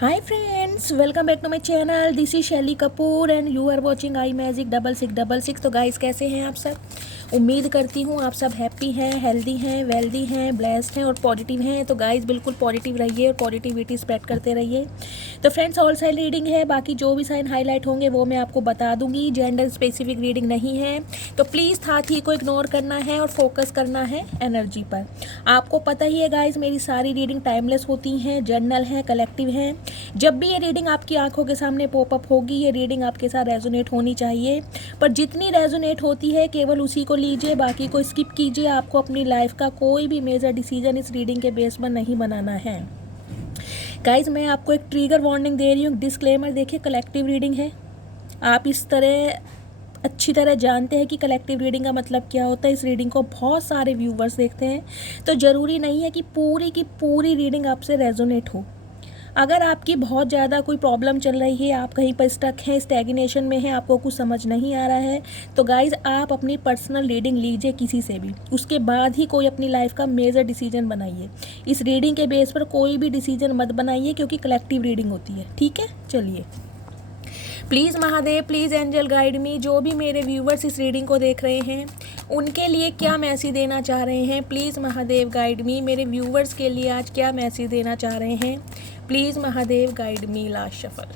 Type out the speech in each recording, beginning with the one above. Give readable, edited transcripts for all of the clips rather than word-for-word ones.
Hi friends, welcome back to my channel. This is Shaili Kapoor and you are watching I Magic 6666। तो guys कैसे हैं आप सब? उम्मीद करती हूँ आप सब हैप्पी हैं, हेल्दी हैं, वेल्दी हैं, ब्लेस्ड हैं और पॉजिटिव हैं। तो गाइस बिल्कुल पॉजिटिव रहिए और पॉजिटिविटी स्प्रेड करते रहिए। तो फ्रेंड्स ऑल साइन रीडिंग है, बाकी जो भी साइन हाईलाइट होंगे वो मैं आपको बता दूंगी। जेंडर स्पेसिफिक रीडिंग नहीं है, तो प्लीज़ साथी को इग्नोर करना है और फोकस करना है एनर्जी पर। आपको पता ही है गाइस मेरी सारी रीडिंग टाइमलेस होती हैं, जनरल हैं, कलेक्टिव हैं। जब भी ये रीडिंग आपकी आंखों के सामने पॉपअप होगी, ये रीडिंग आपके साथ रेजोनेट होनी चाहिए, पर जितनी रेजोनेट होती है केवल उसी को लीजिए, बाकी को स्किप कीजिए। आपको अपनी लाइफ का कोई भी मेजर डिसीजन इस रीडिंग के बेस पर नहीं बनाना है। गाइज मैं आपको एक ट्रिगर वार्निंग दे रही हूँ, डिस्क्लेमर। देखिए कलेक्टिव रीडिंग है, आप इस तरह अच्छी तरह जानते हैं कि कलेक्टिव रीडिंग का मतलब क्या होता है। इस रीडिंग को बहुत सारे व्यूवर्स देखते हैं, तो ज़रूरी नहीं है कि पूरी की पूरी रीडिंग आपसे रेजोनेट हो। अगर आपकी बहुत ज़्यादा कोई प्रॉब्लम चल रही है, आप कहीं पर स्टक हैं, स्टैग्नेशन में हैं, आपको कुछ समझ नहीं आ रहा है, तो गाइज़ आप अपनी पर्सनल रीडिंग लीजिए किसी से भी, उसके बाद ही कोई अपनी लाइफ का मेजर डिसीजन बनाइए। इस रीडिंग के बेस पर कोई भी डिसीजन मत बनाइए, क्योंकि कलेक्टिव रीडिंग होती है। ठीक है, चलिए। Please Mahadev, please angel guide me. जो भी मेरे व्यूवर्स इस रीडिंग को देख रहे हैं उनके लिए क्या मैसेज देना चाह रहे हैं, प्लीज़ महादेव गाइड मी। मेरे व्यूवर्स के लिए आज क्या मैसेज देना चाह रहे हैं, please Mahadev guide me. Last shuffle.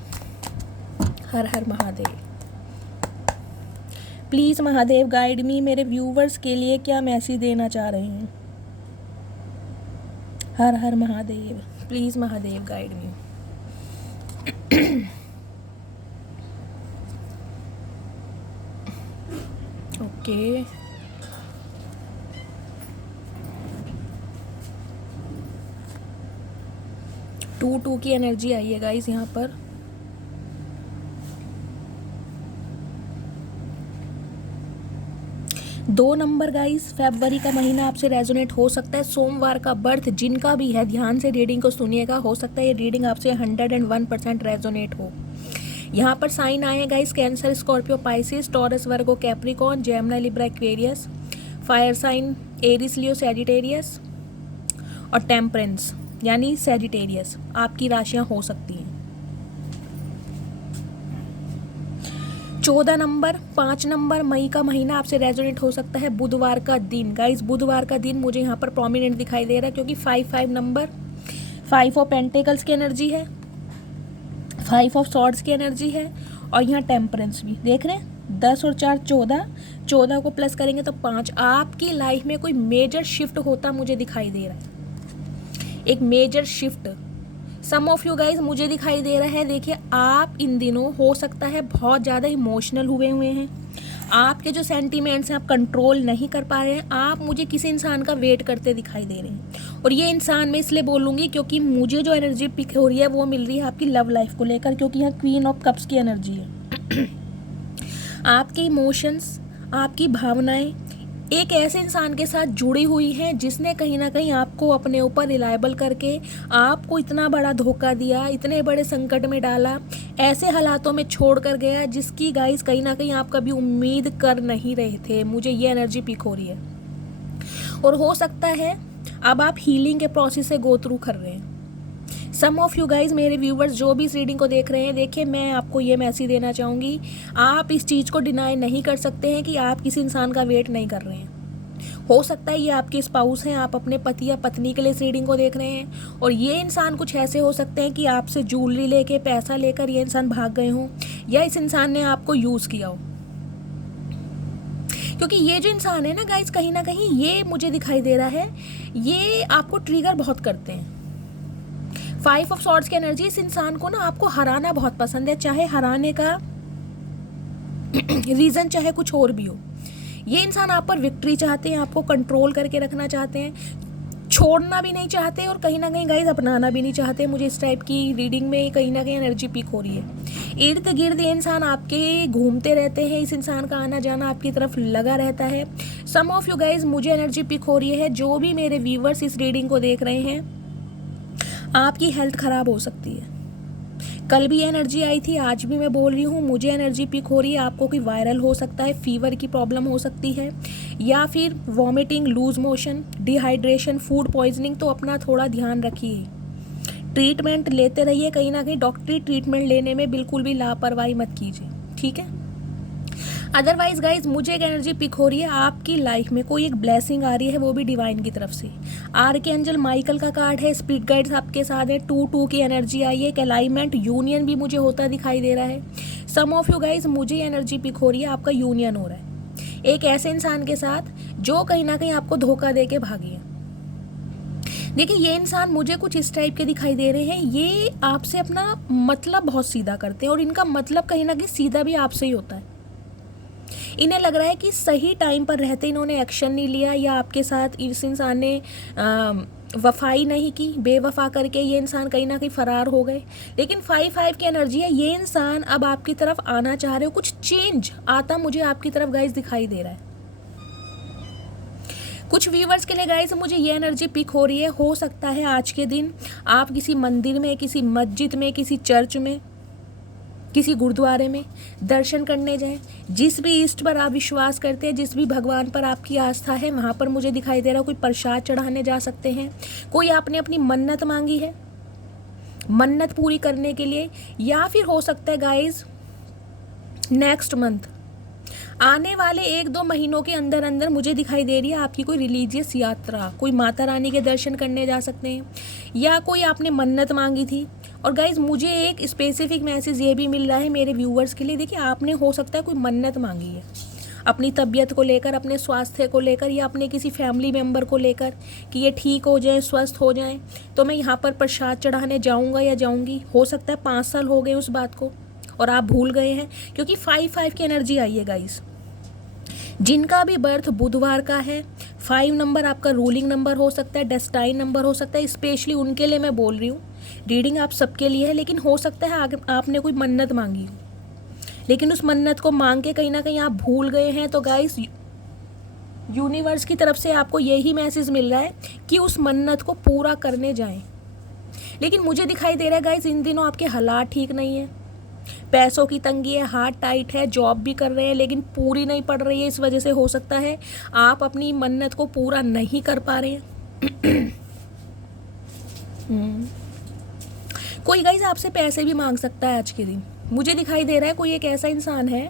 Her Har Mahadev. Please Mahadev guide मी, मेरे व्यूवर्स के लिए क्या मैसेज देना चाह रहे हैं। Har Har Mahadev. Please Mahadev guide me. Okay, two की एनर्जी आई है गाइस यहाँ पर। दो नंबर गाइस, फरवरी का महीना आपसे रेजोनेट हो सकता है। सोमवार का बर्थ जिनका भी है, ध्यान से रीडिंग को सुनिएगा, हो सकता है ये रीडिंग आपसे 101% रेजोनेट हो। यहाँ पर साइन आए हैं guys, cancer, Scorpio, Pisces, Taurus, Virgo, Capricorn, Gemini, Libra, Aquarius, fire sign Aries, Leo, Sagittarius और टेम्परेंस यानी सैजिटेरियस आपकी राशियाँ हो सकती हैं। 14 नंबर, 5 नंबर, मई का महीना आपसे रेजोनेट हो सकता है। बुधवार का दिन गाइस, बुधवार का दिन मुझे यहाँ पर प्रोमिनेंट दिखाई दे रहा है, क्योंकि 5 नंबर 5 ऑफ पेंटिकल्स की एनर्जी है, 5 ऑफ सॉर्ड्स की एनर्जी है, और यहाँ टेम्परेंस भी देख रहे हैं। 10 और 4 14, 14 को प्लस करेंगे तो 5। आपकी लाइफ में कोई मेजर शिफ्ट होता मुझे दिखाई दे रहा है, एक major shift. Some of you guys मुझे दिखाई दे रहा है। देखिए आप इन दिनों हो सकता है बहुत ज़्यादा इमोशनल हुए हैं, आपके जो सेंटीमेंट्स हैं आप कंट्रोल नहीं कर पा रहे हैं। आप मुझे किसी इंसान का वेट करते दिखाई दे रहे हैं, और ये इंसान मैं इसलिए बोलूँगी क्योंकि मुझे जो एनर्जी पिक हो रही है वो मिल रही है आपकी लव लाइफ को लेकर, क्योंकि यहाँ क्वीन ऑफ कप्स की एनर्जी है। आपके इमोशंस, आपकी भावनाएं एक ऐसे इंसान के साथ जुड़ी हुई हैं जिसने कहीं ना कहीं आपको अपने ऊपर रिलायबल करके आपको इतना बड़ा धोखा दिया, इतने बड़े संकट में डाला, ऐसे हालातों में छोड़ कर गया जिसकी गाइस कहीं ना कहीं आप कभी उम्मीद कर नहीं रहे थे। मुझे ये एनर्जी पिक हो रही है, और हो सकता है अब आप हीलिंग के प्रोसेस से गो थ्रू कर रहे हैं। सम ऑफ यू गाइज, मेरे व्यूवर्स जो भी इस रीडिंग को देख रहे हैं, देखिए मैं आपको ये मैसेज देना चाहूँगी, आप इस चीज़ को डिनाई नहीं कर सकते हैं कि आप किसी इंसान का वेट नहीं कर रहे हैं। हो सकता है ये आपके स्पाउस हैं, आप अपने पति या पत्नी के लिए इस रीडिंग को देख रहे हैं, और ये इंसान कुछ ऐसे हो सकते हैं कि आपसे ज्वेलरी लेके, पैसा लेकर ये इंसान भाग गए हों, या इस इंसान ने आपको यूज़ किया हो। क्योंकि ये जो इंसान है ना गाइज, कहीं ना कहीं ये मुझे दिखाई दे रहा है ये आपको ट्रिगर बहुत करते हैं। 5 ऑफ सॉर्ड्स की एनर्जी, इस इंसान को ना आपको हराना बहुत पसंद है, चाहे हराने का रीज़न चाहे कुछ और भी हो। ये इंसान आप पर विक्ट्री चाहते हैं, आपको कंट्रोल करके रखना चाहते हैं, छोड़ना भी नहीं चाहते, और कहीं ना कहीं गाइस अपनाना भी नहीं चाहते। मुझे इस टाइप की रीडिंग में कहीं ना कहीं एनर्जी पिक हो रही है। इर्द गिर्द ये इंसान आपके घूमते रहते हैं, इस इंसान का आना जाना आपकी तरफ लगा रहता है। सम ऑफ यू गाइज मुझे एनर्जी पिक हो रही है, जो भी मेरे व्यूवर्स इस रीडिंग को देख रहे हैं, आपकी हेल्थ ख़राब हो सकती है। कल भी एनर्जी आई थी, आज भी मैं बोल रही हूँ, मुझे एनर्जी पिक हो रही है। आपको कोई वायरल हो सकता है, फीवर की प्रॉब्लम हो सकती है, या फिर vomiting, loose motion, dehydration, food poisoning. तो अपना थोड़ा ध्यान रखिए, ट्रीटमेंट लेते रहिए, कहीं ना कहीं डॉक्टरी ट्रीटमेंट लेने में बिल्कुल भी लापरवाही मत कीजिए, ठीक है। अदरवाइज गाइज मुझे एक एनर्जी पिक हो रही है, आपकी लाइफ में कोई एक ब्लेसिंग आ रही है, वो भी डिवाइन की तरफ से। आर्कएंजल माइकल का कार्ड है, स्पिरिट गाइड्स आपके साथ है, 2-2 की एनर्जी आई है, एक अलाइनमेंट यूनियन भी मुझे होता दिखाई दे रहा है। सम ऑफ यू गाइज मुझे एनर्जी पिक हो रही है, आपका यूनियन हो रहा है एक ऐसे इंसान के साथ जो कहीं ना कहीं आपको धोखा दे के भागी है। देखिए ये इंसान मुझे कुछ इस टाइप के दिखाई दे रहे हैं, ये आपसे अपना मतलब बहुत सीधा करते हैं और इनका मतलब कहीं ना कहीं सीधा भी आपसे ही होता है। इन्हें लग रहा है कि सही टाइम पर रहते इन्होंने एक्शन नहीं लिया, या आपके साथ इस इंसान ने वफाई नहीं की, बेवफा करके ये इंसान कहीं ना कहीं फरार हो गए। लेकिन 5-5 की एनर्जी है, ये इंसान अब आपकी तरफ आना चाह रहे हो, कुछ चेंज आता मुझे आपकी तरफ गाइस दिखाई दे रहा है। कुछ व्यूवर्स के लिए गाइस मुझे ये एनर्जी पिक हो रही है, हो सकता है आज के दिन आप किसी मंदिर में, किसी मस्जिद में, किसी चर्च में, किसी गुरुद्वारे में दर्शन करने जाएं। जिस भी ईष्ट पर आप विश्वास करते हैं, जिस भी भगवान पर आपकी आस्था है, वहाँ पर मुझे दिखाई दे रहा है कोई प्रसाद चढ़ाने जा सकते हैं। कोई आपने अपनी मन्नत मांगी है, मन्नत पूरी करने के लिए, या फिर हो सकता है गाइज नेक्स्ट मंथ आने वाले 1-2 महीनों के अंदर अंदर मुझे दिखाई दे रही है आपकी कोई रिलीजियस यात्रा, कोई माता रानी के दर्शन करने जा सकते हैं, या कोई आपने मन्नत मांगी थी। और गाइज मुझे एक स्पेसिफिक मैसेज ये भी मिल रहा है मेरे व्यूअर्स के लिए, देखिए आपने हो सकता है कोई मन्नत मांगी है अपनी तबीयत को लेकर, अपने स्वास्थ्य को लेकर, या अपने किसी फैमिली मेम्बर को लेकर कि ये ठीक हो जाए, स्वस्थ हो जाए, तो मैं यहाँ पर प्रसाद चढ़ाने जाऊँगा या जाऊँगी। हो सकता है 5 साल हो गए उस बात को और आप भूल गए हैं, क्योंकि 5-5 की एनर्जी आई है गाइस। जिनका भी बर्थ बुधवार का है, 5 नंबर आपका रूलिंग नंबर हो सकता है, डेस्टाइन नंबर हो सकता है, स्पेशली उनके लिए मैं बोल रही हूँ। रीडिंग आप सबके लिए है, लेकिन हो सकता है आपने कोई मन्नत मांगी हो, लेकिन उस मन्नत को मांग के कहीं ना कहीं आप भूल गए हैं। तो गाइस यूनिवर्स की तरफ से आपको यही मैसेज मिल रहा है कि उस मन्नत को पूरा करने जाएं। लेकिन मुझे दिखाई दे रहा है गाइस इन दिनों आपके हालात ठीक नहीं है, पैसों की तंगी है, हाथ टाइट है, जॉब भी कर रहे हैं लेकिन पूरी नहीं पड़ रही है, इस वजह से हो सकता है आप अपनी मन्नत को पूरा नहीं कर पा रहे हैं। कोई गाइस आपसे पैसे भी मांग सकता है आज के दिन, मुझे दिखाई दे रहा है कोई एक ऐसा इंसान है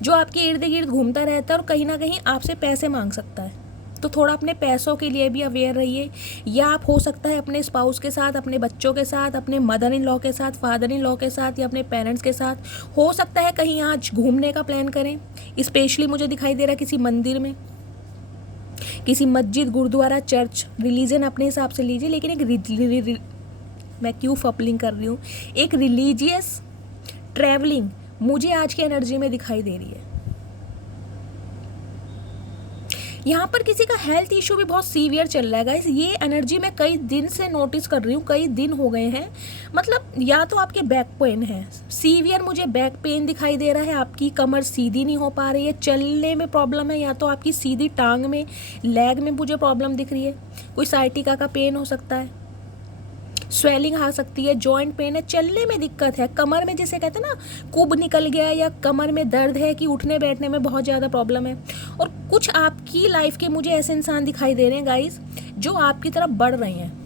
जो आपके इर्द गिर्द घूमता रहता है और कहीं ना कहीं आपसे पैसे मांग सकता है। तो थोड़ा अपने पैसों के लिए भी अवेयर रहिए, या आप हो सकता है अपने स्पाउस के साथ, अपने बच्चों के साथ, अपने मदर इन लॉ के साथ, फादर इन लॉ के साथ, या अपने पेरेंट्स के साथ हो सकता है कहीं आज घूमने का प्लान करें। स्पेशली मुझे दिखाई दे रहा है किसी मंदिर में, किसी मस्जिद, गुरुद्वारा, चर्च, रिलीजन अपने हिसाब से लीजिए, लेकिन एक मैं क्यों फपलिंग कर रही हूँ, एक रिलीजियस ट्रैवलिंग मुझे आज की एनर्जी में दिखाई दे रही है। यहाँ पर किसी का हेल्थ इशू भी बहुत सीवियर चल रहा है गाइस, ये एनर्जी मैं कई दिन से नोटिस कर रही हूँ, कई दिन हो गए हैं। मतलब या तो आपके बैक पेन है, सीवियर मुझे बैक पेन दिखाई दे रहा है, आपकी कमर सीधी नहीं हो पा रही है, चलने में प्रॉब्लम है, या तो आपकी सीधी टांग में, लेग में मुझे प्रॉब्लम दिख रही है, कोई साइटिका का पेन हो सकता है, स्वेलिंग आ सकती है, जॉइंट पेन है, चलने में दिक्कत है, कमर में जिसे कहते हैं ना कुब निकल गया, या कमर में दर्द है कि उठने बैठने में बहुत ज़्यादा प्रॉब्लम है। और कुछ आपकी लाइफ के मुझे ऐसे इंसान दिखाई दे रहे हैं गाइस जो आपकी तरफ बढ़ रहे हैं,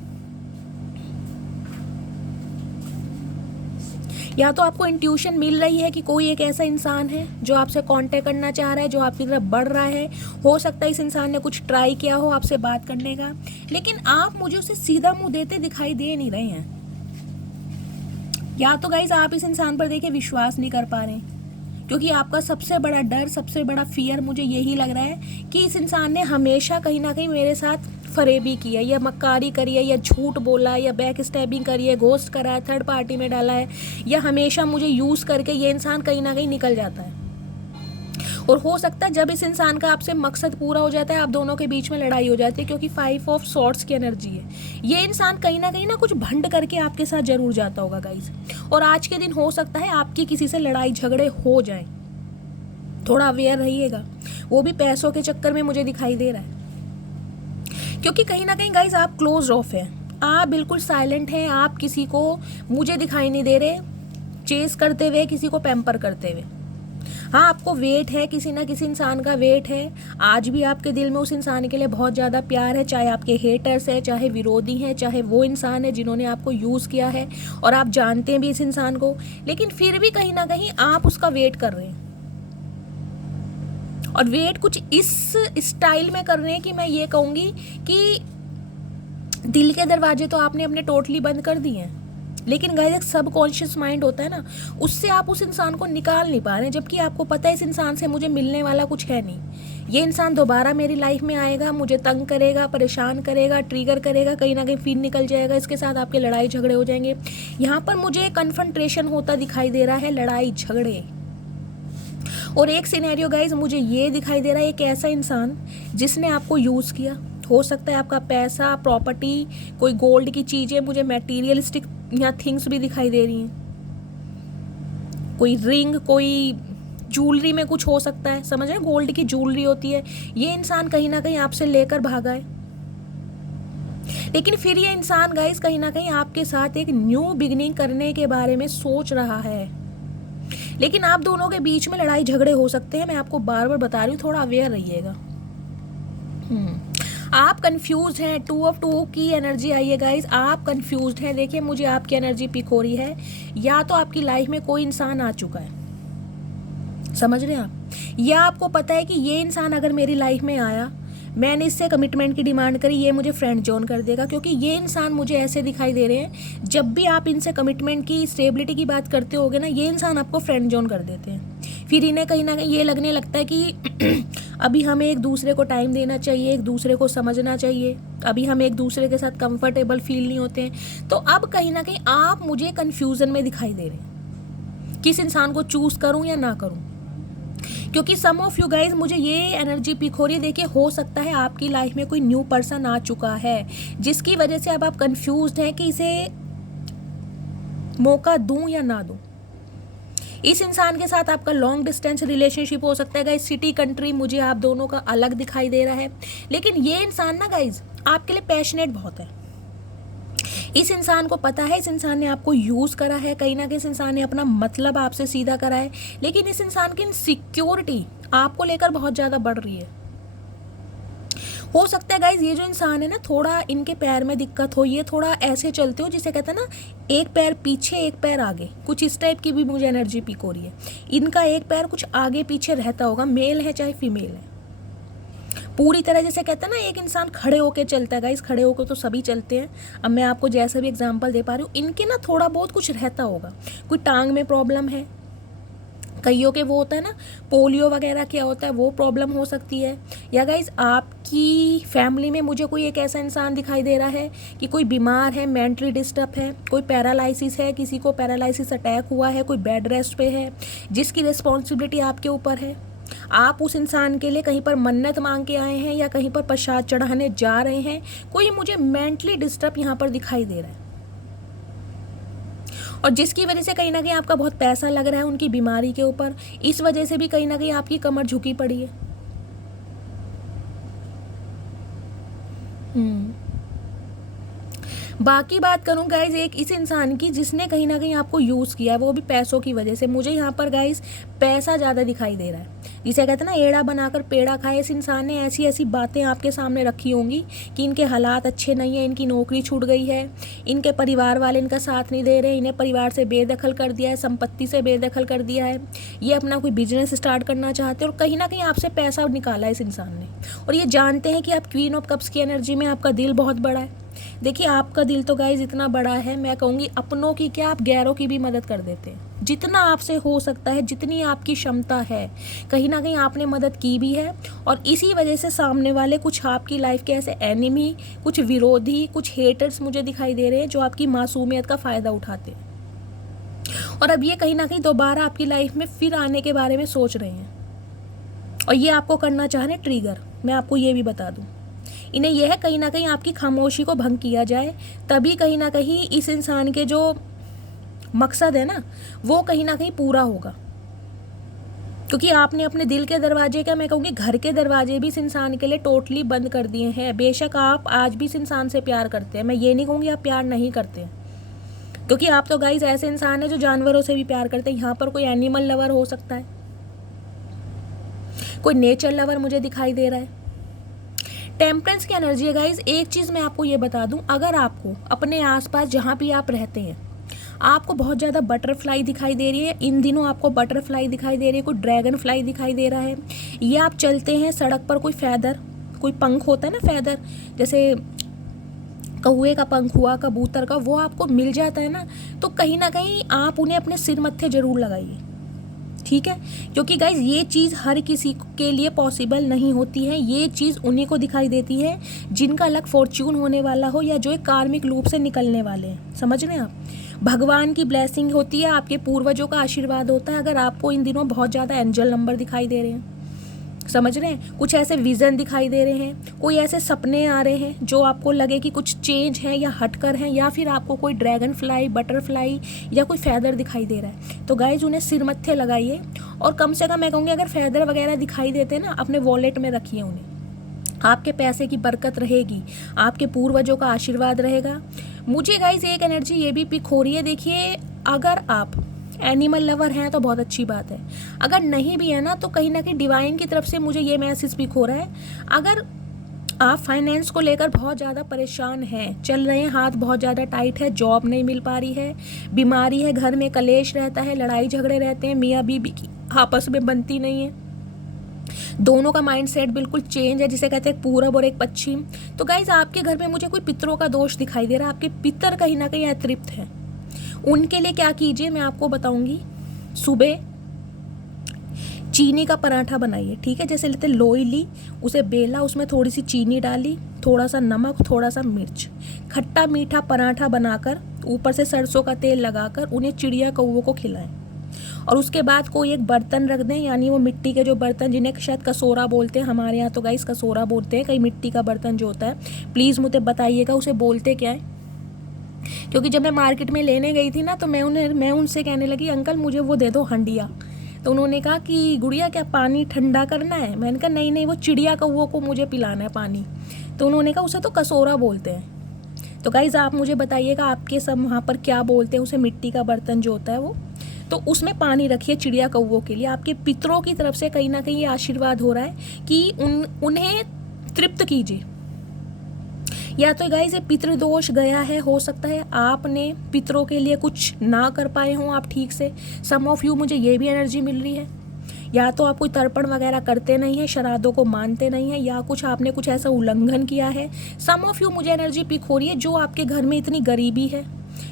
या तो आपको इंट्यूशन मिल रही है कि कोई एक ऐसा इंसान है जो आपसे कांटेक्ट करना चाह रहा है, जो आपकी तरफ बढ़ रहा है। हो सकता है इस इंसान ने कुछ ट्राई किया हो आपसे बात करने का, लेकिन आप मुझे उसे सीधा मुंह देते दिखाई दे नहीं रहे हैं, या तो गाइज आप इस इंसान पर देखिए विश्वास नहीं कर पा रहे हैं, क्योंकि आपका सबसे बड़ा डर, सबसे बड़ा फियर मुझे यही लग रहा है कि इस इंसान ने हमेशा कहीं ना कहीं मेरे साथ फरेबी की है, या मक्कारी करी है, या झूठ बोला है, या बैक स्टैबिंग करी है, घोस्ट करा है, थर्ड पार्टी में डाला है, या हमेशा मुझे यूज़ करके ये इंसान कहीं ना कहीं निकल जाता है। और हो सकता है जब इस इंसान का आपसे मकसद पूरा हो जाता है, आप दोनों के बीच में लड़ाई हो जाती है, क्योंकि 5 ऑफ सॉर्ड्स की एनर्जी है। ये इंसान कहीं ना कुछ भंड करके आपके साथ जरूर जाता होगा गाइस, और आज के दिन हो सकता है आपकी किसी से लड़ाई झगड़े हो जाए, थोड़ा अवेयर रहिएगा। वो भी पैसों के चक्कर में मुझे दिखाई दे रहा है, क्योंकि कहीं ना कहीं गाइस आप क्लोज ऑफ हैं, आप बिल्कुल साइलेंट हैं, आप किसी को मुझे दिखाई नहीं दे रहे चेस करते हुए, किसी को पैम्पर करते हुए। हाँ, आपको वेट है, किसी ना किसी इंसान का वेट है। आज भी आपके दिल में उस इंसान के लिए बहुत ज़्यादा प्यार है, चाहे आपके हेटर्स है, चाहे विरोधी हैं, चाहे वो इंसान है जिन्होंने आपको यूज़ किया है और आप जानते हैं भी इस इंसान को, लेकिन फिर भी कहीं ना कहीं आप उसका वेट कर रहे हैं। और वेट कुछ इस स्टाइल में कर रहे हैं कि मैं ये कहूँगी कि दिल के दरवाजे तो आपने अपने टोटली बंद कर दिए हैं, लेकिन गाइस एक सबकॉन्शियस माइंड होता है ना, उससे आप उस इंसान को निकाल नहीं पा रहे हैं। जबकि आपको पता है इस इंसान से मुझे मिलने वाला कुछ है नहीं, ये इंसान दोबारा मेरी लाइफ में आएगा, मुझे तंग करेगा, परेशान करेगा, ट्रिगर करेगा, कहीं ना कहीं फिर निकल जाएगा, इसके साथ आपके लड़ाई झगड़े हो जाएंगे। यहाँ पर मुझे कन्फ्रंट्रेशन होता दिखाई दे रहा है, लड़ाई झगड़े। और एक सिनेरियो गाइज मुझे ये दिखाई दे रहा है, एक ऐसा इंसान जिसने आपको यूज़ किया, हो सकता है आपका पैसा, प्रॉपर्टी, कोई गोल्ड की चीज़ें, मुझे मटेरियलिस्टिक यहाँ थिंग्स भी दिखाई दे रही हैं, कोई रिंग, कोई ज्वेलरी में कुछ हो सकता है, समझ रहे हैं, गोल्ड की ज्वेलरी होती है, ये इंसान कहीं ना कहीं आपसे लेकर भागा है। लेकिन फिर ये इंसान गाइस कहीं ना कहीं आपके साथ एक न्यू बिगिनिंग करने के बारे में सोच रहा है। लेकिन आप दोनों के बीच में लड़ाई झगड़े हो सकते हैं, मैं आपको बार बार बता रही हूँ, थोड़ा अवेयर रहिएगा। आप कंफ्यूज हैं, 2 ऑफ 2 की एनर्जी आई है गाइज, आप कंफ्यूज हैं। देखिए मुझे आपकी एनर्जी पिक हो रही है, या तो आपकी लाइफ में कोई इंसान आ चुका है, समझ रहे हैं आप, या आपको पता है कि ये इंसान अगर मेरी लाइफ में आया, मैंने इससे कमिटमेंट की डिमांड करी, ये मुझे फ्रेंड जोन कर देगा। क्योंकि ये इंसान मुझे ऐसे दिखाई दे रहे हैं, जब भी आप इनसे कमिटमेंट की, स्टेबिलिटी की बात करते होगे ना, ये इंसान आपको फ्रेंड जोन कर देते हैं। फिर इन्हें कहीं ना कहीं ये लगने लगता है कि अभी हमें एक दूसरे को टाइम देना चाहिए, एक दूसरे को समझना चाहिए, अभी हम एक दूसरे के साथ कंफर्टेबल फील नहीं होते हैं। तो अब कहीं ना कहीं आप मुझे कन्फ्यूज़न में दिखाई दे रहे हैं, किस इंसान को चूज़ करूँ या ना करूँ। क्योंकि सम ऑफ यू गाइज मुझे ये एनर्जी पिक हो रही है। देखिए हो सकता है आपकी लाइफ में कोई न्यू पर्सन आ चुका है, जिसकी वजह से अब आप कंफ्यूज्ड हैं कि इसे मौका दूं या ना दूं। इस इंसान के साथ आपका लॉन्ग डिस्टेंस रिलेशनशिप हो सकता है गाइज, सिटी कंट्री मुझे आप दोनों का अलग दिखाई दे रहा है। लेकिन ये इंसान ना गाइज आपके लिए पैशनेट बहुत है। इस इंसान को पता है, इस इंसान ने आपको यूज़ करा है, कहीं ना कहीं इस इंसान ने अपना मतलब आपसे सीधा करा है। लेकिन इस इंसान की इनसिक्योरिटी आपको लेकर बहुत ज़्यादा बढ़ रही है। हो सकता है गाइज ये जो इंसान है ना, थोड़ा इनके पैर में दिक्कत हो, ये थोड़ा ऐसे चलते हो जिसे कहते हैं ना, एक पैर पीछे एक पैर आगे, कुछ इस टाइप की भी मुझे एनर्जी पिक हो रही है। इनका एक पैर कुछ आगे पीछे रहता होगा, मेल है चाहे फीमेल है। पूरी तरह जैसे कहते हैं ना, एक इंसान खड़े होके चलता है गाइस, खड़े होकर तो सभी चलते हैं। अब मैं आपको जैसा भी एग्जांपल दे पा रही हूँ, इनके ना थोड़ा बहुत कुछ रहता होगा, कोई टांग में प्रॉब्लम है, कईयों के वो होता है ना पोलियो वगैरह क्या होता है, वो प्रॉब्लम हो सकती है। या गाइज आपकी फैमिली में मुझे कोई एक ऐसा इंसान दिखाई दे रहा है कि कोई बीमार है, मेंटली डिस्टर्ब है, कोई पैरालिसिस है, किसी को पैरालिसिस अटैक हुआ है, कोई बेड रेस्ट पे है, जिसकी रिस्पॉन्सिबिलिटी आपके ऊपर है। आप उस इंसान के लिए कहीं पर मन्नत मांग के आए हैं या कहीं पर प्रसाद चढ़ाने जा रहे हैं। कोई मुझे मेंटली डिस्टर्ब यहाँ पर दिखाई दे रहा है, और जिसकी वजह से कहीं ना कहीं आपका बहुत पैसा लग रहा है उनकी बीमारी के ऊपर। इस वजह से भी कहीं ना कहीं आपकी कमर झुकी पड़ी है। बाकी बात करूँ गाइज एक इस इंसान की जिसने कहीं ना कहीं आपको यूज़ किया है, वो भी पैसों की वजह से। मुझे यहाँ पर गाइज पैसा ज़्यादा दिखाई दे रहा है, जिसे कहते हैं ना एड़ा बनाकर पेड़ा खाए। इस इंसान ने ऐसी ऐसी बातें आपके सामने रखी होंगी कि इनके हालात अच्छे नहीं है, इनकी नौकरी छूट गई है, इनके परिवार वाले इनका साथ नहीं दे रहे, इन्हें परिवार से बेदखल कर दिया है, संपत्ति से बेदखल कर दिया है, ये अपना कोई बिजनेस स्टार्ट करना चाहते हैं और कहीं ना कहीं आपसे पैसा निकाला है इस इंसान ने। और ये जानते हैं कि आप क्वीन ऑफ कप्स की एनर्जी में, आपका दिल बहुत बड़ा है। देखिए आपका दिल तो गाइज इतना बड़ा है, मैं कहूँगी अपनों की क्या, आप गैरों की भी मदद कर देते हैं। जितना आपसे हो सकता है, जितनी आपकी क्षमता है, कहीं ना कहीं आपने मदद की भी है। और इसी वजह से सामने वाले कुछ आपकी लाइफ के ऐसे एनिमी, कुछ विरोधी, कुछ हेटर्स मुझे दिखाई दे रहे हैं जो आपकी मासूमियत का फ़ायदा उठाते हैं। और अब ये कहीं ना कहीं दोबारा आपकी लाइफ में फिर आने के बारे में सोच रहे हैं, और ये आपको करना चाह रहे हैं ट्रिगर। मैं आपको ये भी बता दूँ, इन्हें यह है कहीं ना कहीं आपकी खामोशी को भंग किया जाए, तभी कहीं ना कहीं इस इंसान के जो मकसद है ना, वो कहीं ना कहीं पूरा होगा। क्योंकि आपने अपने दिल के दरवाजे, क्या मैं कहूँगी घर के दरवाजे भी इस इंसान के लिए टोटली बंद कर दिए हैं। बेशक आप आज भी इस इंसान से प्यार करते हैं, मैं ये नहीं कहूँगी आप प्यार नहीं करते हैं, क्योंकि आप तो गाइस ऐसे इंसान है जो जानवरों से भी प्यार करते हैं। यहाँ पर कोई एनिमल लवर हो सकता है, कोई नेचर लवर मुझे दिखाई दे रहा है। टेम्परेंस की एनर्जी है गाइज। एक चीज़ मैं आपको ये बता दूं, अगर आपको अपने आसपास जहाँ भी आप रहते हैं आपको बहुत ज़्यादा बटरफ्लाई दिखाई दे रही है, इन दिनों आपको बटरफ्लाई दिखाई दे रही है, कोई ड्रैगन फ्लाई दिखाई दे रहा है, या आप चलते हैं सड़क पर कोई फैदर, कोई पंख होता है ना फैदर, जैसे कौवे का पंख हुआ, कबूतर का, वो आपको मिल जाता है ना, तो कहीं ना कहीं आप उन्हें अपने सिर मत्थे जरूर लगाइए, ठीक है। क्योंकि गाइज ये चीज़ हर किसी के लिए पॉसिबल नहीं होती है। ये चीज़ उन्हीं को दिखाई देती है जिनका अलग फॉर्च्यून होने वाला हो या जो एक कार्मिक लूप से निकलने वाले हैं। समझ रहे हैं आप। भगवान की ब्लेसिंग होती है, आपके पूर्वजों का आशीर्वाद होता है। अगर आपको इन दिनों बहुत ज़्यादा एंजल नंबर दिखाई दे रहे हैं, समझ रहे हैं, कुछ ऐसे विज़न दिखाई दे रहे हैं, कोई ऐसे सपने आ रहे हैं जो आपको लगे कि कुछ चेंज है या हटकर हैं, या फिर आपको कोई ड्रैगन फ्लाई, बटरफ्लाई या कोई फैदर दिखाई दे रहा है, तो गाइज उन्हें सिर मत्थे लगाइए। और कम से कम मैं कहूँगी अगर फैदर वगैरह दिखाई देते ना, अपने वॉलेट में रखिए उन्हें। आपके पैसे की बरकत रहेगी, आपके पूर्वजों का आशीर्वाद रहेगा। मुझे गाइज एक एनर्जी ये भी पिक हो रही है। देखिए, अगर आप एनिमल लवर हैं तो बहुत अच्छी बात है, अगर नहीं भी है ना तो कहीं ना कहीं डिवाइन की तरफ से मुझे ये मैसेज पिक हो रहा है। अगर आप फाइनेंस को लेकर बहुत ज़्यादा परेशान हैं, चल रहे हैं, हाथ बहुत ज़्यादा टाइट है, जॉब नहीं मिल पा रही है, बीमारी है, घर में कलेश रहता है, लड़ाई झगड़े रहते हैं, मियाँ बीबी की आपस में बनती नहीं है, दोनों का माइंडसेट बिल्कुल चेंज है, जिसे कहते हैं पूरब और एक पश्चिम, तो गाइज आपके घर में मुझे कोई पितरों का दोष दिखाई दे रहा है। आपके पितर कहीं ना कहीं अतृप्त हैं। उनके लिए क्या कीजिए मैं आपको बताऊंगी। सुबह चीनी का पराठा बनाइए, ठीक है। जैसे लेते लोई ली, उसे बेला, उसमें थोड़ी सी चीनी डाली, थोड़ा सा नमक, थोड़ा सा मिर्च, खट्टा मीठा पराठा बनाकर ऊपर से सरसों का तेल लगाकर उन्हें चिड़िया कौवों को खिलाएं। और उसके बाद कोई एक बर्तन रख दें, यानी वो मिट्टी के जो बर्तन जिन्हें शायद कसोरा बोलते हैं, हमारे यहाँ तो गाइस कसोरा बोलते हैं, कहीं मिट्टी का बर्तन जो होता है, प्लीज़ मुझे बताइएगा उसे बोलते क्या है। क्योंकि जब मैं मार्केट में लेने गई थी ना, तो मैं उनसे कहने लगी, अंकल मुझे वो दे दो हंडिया। तो उन्होंने कहा कि गुड़िया क्या पानी ठंडा करना है? मैंने कहा नहीं नहीं, वो चिड़िया कौवों को मुझे पिलाना है पानी। तो उन्होंने कहा उसे तो कसोरा बोलते हैं। तो गाइज़ आप मुझे बताइएगा आपके सब वहाँ पर क्या बोलते हैं उसे, मिट्टी का बर्तन जो होता है वो। तो उसमें पानी रखिए चिड़िया कौवों के लिए। आपके पितरों की तरफ से कहीं ना कहीं ये आशीर्वाद हो रहा है कि उन्हें तृप्त कीजिए। या तो गाइस ये पितृदोष गया है, हो सकता है आपने पितरों के लिए कुछ ना कर पाए हों आप ठीक से। सम ऑफ यू, मुझे ये भी एनर्जी मिल रही है। या तो आप कोई तर्पण वगैरह करते नहीं हैं, श्राद्धों को मानते नहीं हैं, या कुछ आपने कुछ ऐसा उल्लंघन किया है। सम ऑफ यू मुझे एनर्जी पिक हो रही है, जो आपके घर में इतनी गरीबी है,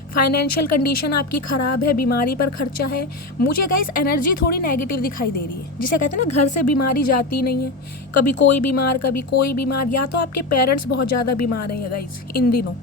फाइनेंशियल कंडीशन आपकी ख़राब है, बीमारी पर खर्चा है। मुझे गाइस एनर्जी थोड़ी नेगेटिव दिखाई दे रही है, जिसे कहते हैं ना घर से बीमारी जाती नहीं है, कभी कोई बीमार कभी कोई बीमार। या तो आपके पेरेंट्स बहुत ज़्यादा बीमार हैं गाइस इन दिनों,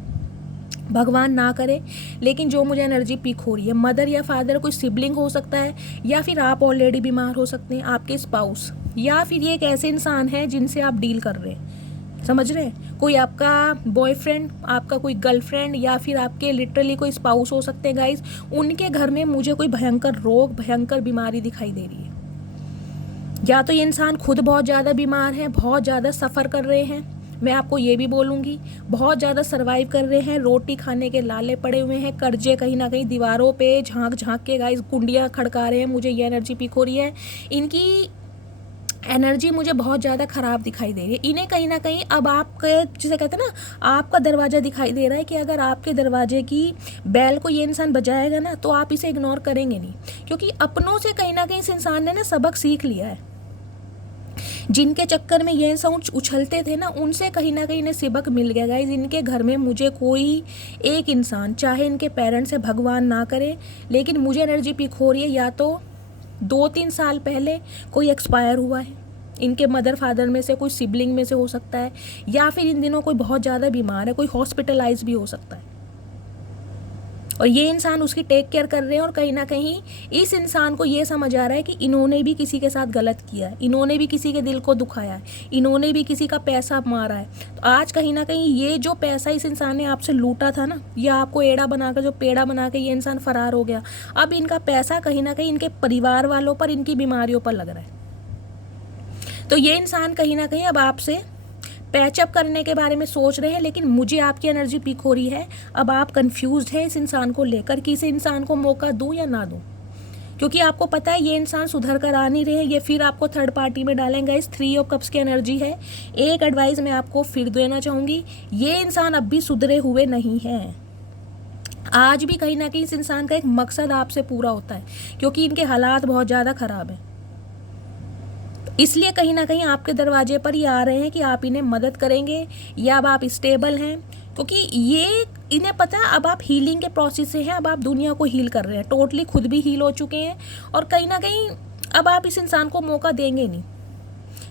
भगवान ना करे। लेकिन जो मुझे एनर्जी पिक हो रही है, मदर या फादर कोई सिबलिंग हो सकता है, या फिर आप ऑलरेडी बीमार हो सकते हैं, आपके स्पाउस, या फिर ये एक ऐसे इंसान है जिनसे आप डील कर रहे हैं। समझ रहे हैं, कोई आपका बॉयफ्रेंड, आपका कोई गर्लफ्रेंड, या फिर आपके लिटरली कोई स्पाउस हो सकते हैं गाइज। उनके घर में मुझे कोई भयंकर रोग, भयंकर बीमारी दिखाई दे रही है। या तो ये इंसान खुद बहुत ज़्यादा बीमार है, बहुत ज़्यादा सफ़र कर रहे हैं, मैं आपको ये भी बोलूँगी, बहुत ज़्यादा सर्वाइव कर रहे हैं, रोटी खाने के लाले पड़े हुए हैं, कर्जे कहीं ना कहीं दीवारों पे झांक झांक के गाइस कुंडियाँ खड़का रहे हैं। मुझे ये एनर्जी पिक हो रही है। इनकी एनर्जी मुझे बहुत ज़्यादा ख़राब दिखाई दे रही है। इन्हें कहीं ना कहीं अब आपके, जिसे कहते हैं ना, आपका दरवाज़ा दिखाई दे रहा है कि अगर आपके दरवाजे की बैल को ये इंसान बजाएगा ना, तो आप इसे इग्नोर करेंगे नहीं, क्योंकि अपनों से कहीं ना कहीं इस इंसान ने ना सबक सीख लिया है। जिनके चक्कर में ये इंसान उछलते थे ना, उनसे कहीं ना कहीं इन्हें सबक मिल गया गाइज। इनके घर में मुझे कोई एक इंसान, चाहे इनके पेरेंट्स से, भगवान ना करे, लेकिन मुझे एनर्जी पिक हो रही है, या तो 2-3 साल पहले कोई एक्सपायर हुआ है, इनके मदर फादर में से कोई सिबलिंग में से हो सकता है, या फिर इन दिनों कोई बहुत ज़्यादा बीमार है, कोई हॉस्पिटलाइज भी हो सकता है, और ये इंसान उसकी टेक केयर कर रहे हैं। और कहीं ना कहीं इस इंसान को ये समझ आ रहा है कि इन्होंने भी किसी के साथ गलत किया है, इन्होंने भी किसी के दिल को दुखाया है, इन्होंने भी किसी का पैसा मारा है। तो आज कहीं ना कहीं ये जो पैसा इस इंसान ने आपसे लूटा था ना, या आपको एड़ा बनाकर, जो पेड़ा बना के ये इंसान फरार हो गया, अब इनका पैसा कहीं ना कहीं इनके परिवार वालों पर, इनकी बीमारियों पर लग रहा है। तो ये इंसान कहीं ना कहीं अब आपसे पैचअप करने के बारे में सोच रहे हैं, लेकिन मुझे आपकी एनर्जी पिक हो रही है, अब आप कंफ्यूज्ड हैं इस इंसान को लेकर कि इस इंसान को मौका दूं या ना दूं। क्योंकि आपको पता है ये इंसान सुधर कर आ नहीं रहे हैं, ये फिर आपको थर्ड पार्टी में डालेंगे। इस 3 ऑफ कप्स की एनर्जी है। एक एडवाइस मैं आपको फिर देना चाहूँगी, ये इंसान अब भी सुधरे हुए नहीं हैं। आज भी कहीं ना कहीं इस इंसान का एक मकसद आपसे पूरा होता है, क्योंकि इनके हालात बहुत ज़्यादा ख़राब हैं। इसलिए कहीं ना कहीं आपके दरवाजे पर ये आ रहे हैं कि आप इन्हें मदद करेंगे, या अब आप स्टेबल हैं, क्योंकि ये इन्हें पता है अब आप हीलिंग के प्रोसेस से हैं। अब आप दुनिया को हील कर रहे हैं, टोटली खुद भी हील हो चुके हैं, और कहीं ना कहीं अब आप इस इंसान को मौका देंगे नहीं।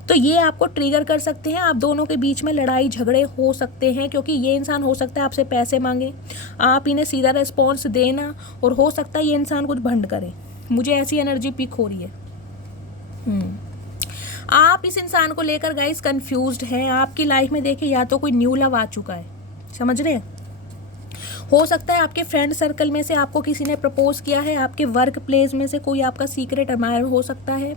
तो ये आपको ट्रिगर कर सकते हैं, आप दोनों के बीच में लड़ाई झगड़े हो सकते हैं, क्योंकि ये इंसान हो सकता है आपसे पैसे मांगे, आप इन्हें सीधा रिस्पॉन्स देना, और हो सकता है ये इंसान कुछ भंड करे। मुझे ऐसी एनर्जी पिक हो रही है। आप इस इंसान को लेकर गाइस कंफ्यूज्ड हैं। आपकी लाइफ में देखिए या तो कोई न्यू लव आ चुका है, समझ रहे हैं, हो सकता है आपके फ्रेंड सर्कल में से आपको किसी ने प्रपोज किया है, आपके वर्क प्लेस में से कोई आपका सीक्रेट एडमायर हो सकता है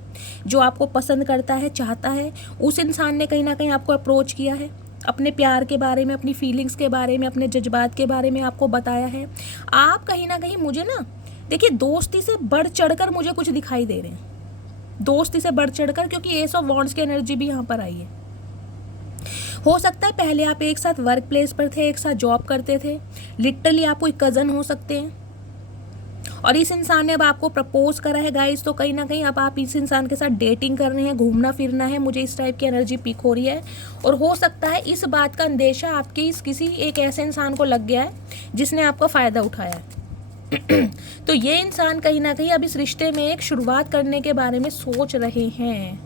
जो आपको पसंद करता है, चाहता है। उस इंसान ने कहीं ना कहीं आपको अप्रोच किया है, अपने प्यार के बारे में, अपनी फीलिंग्स के बारे में, अपने जज्बात के बारे में आपको बताया है। आप कहीं ना कहीं, मुझे ना देखिए दोस्ती से बढ़ चढ़कर मुझे कुछ दिखाई दे रहे हैं, दोस्ती से बढ़ चढ़कर, क्योंकि एस ऑफ वॉन्ड्स की एनर्जी भी यहाँ पर आई है। हो सकता है पहले आप एक साथ वर्क प्लेस पर थे, एक साथ जॉब करते थे, लिटरली आप कोई कज़न हो सकते हैं, और इस इंसान ने अब आपको प्रपोज करा है गाइस। तो कहीं ना कहीं अब आप इस इंसान के साथ डेटिंग कर रहे हैं, घूमना फिरना है, मुझे इस टाइप की एनर्जी पिक हो रही है। और हो सकता है इस बात का अंदेशा आपके इस किसी एक ऐसे इंसान को लग गया है जिसने आपका फ़ायदा उठाया है। तो ये इंसान कहीं ना कहीं अब इस रिश्ते में एक शुरुआत करने के बारे में सोच रहे हैं।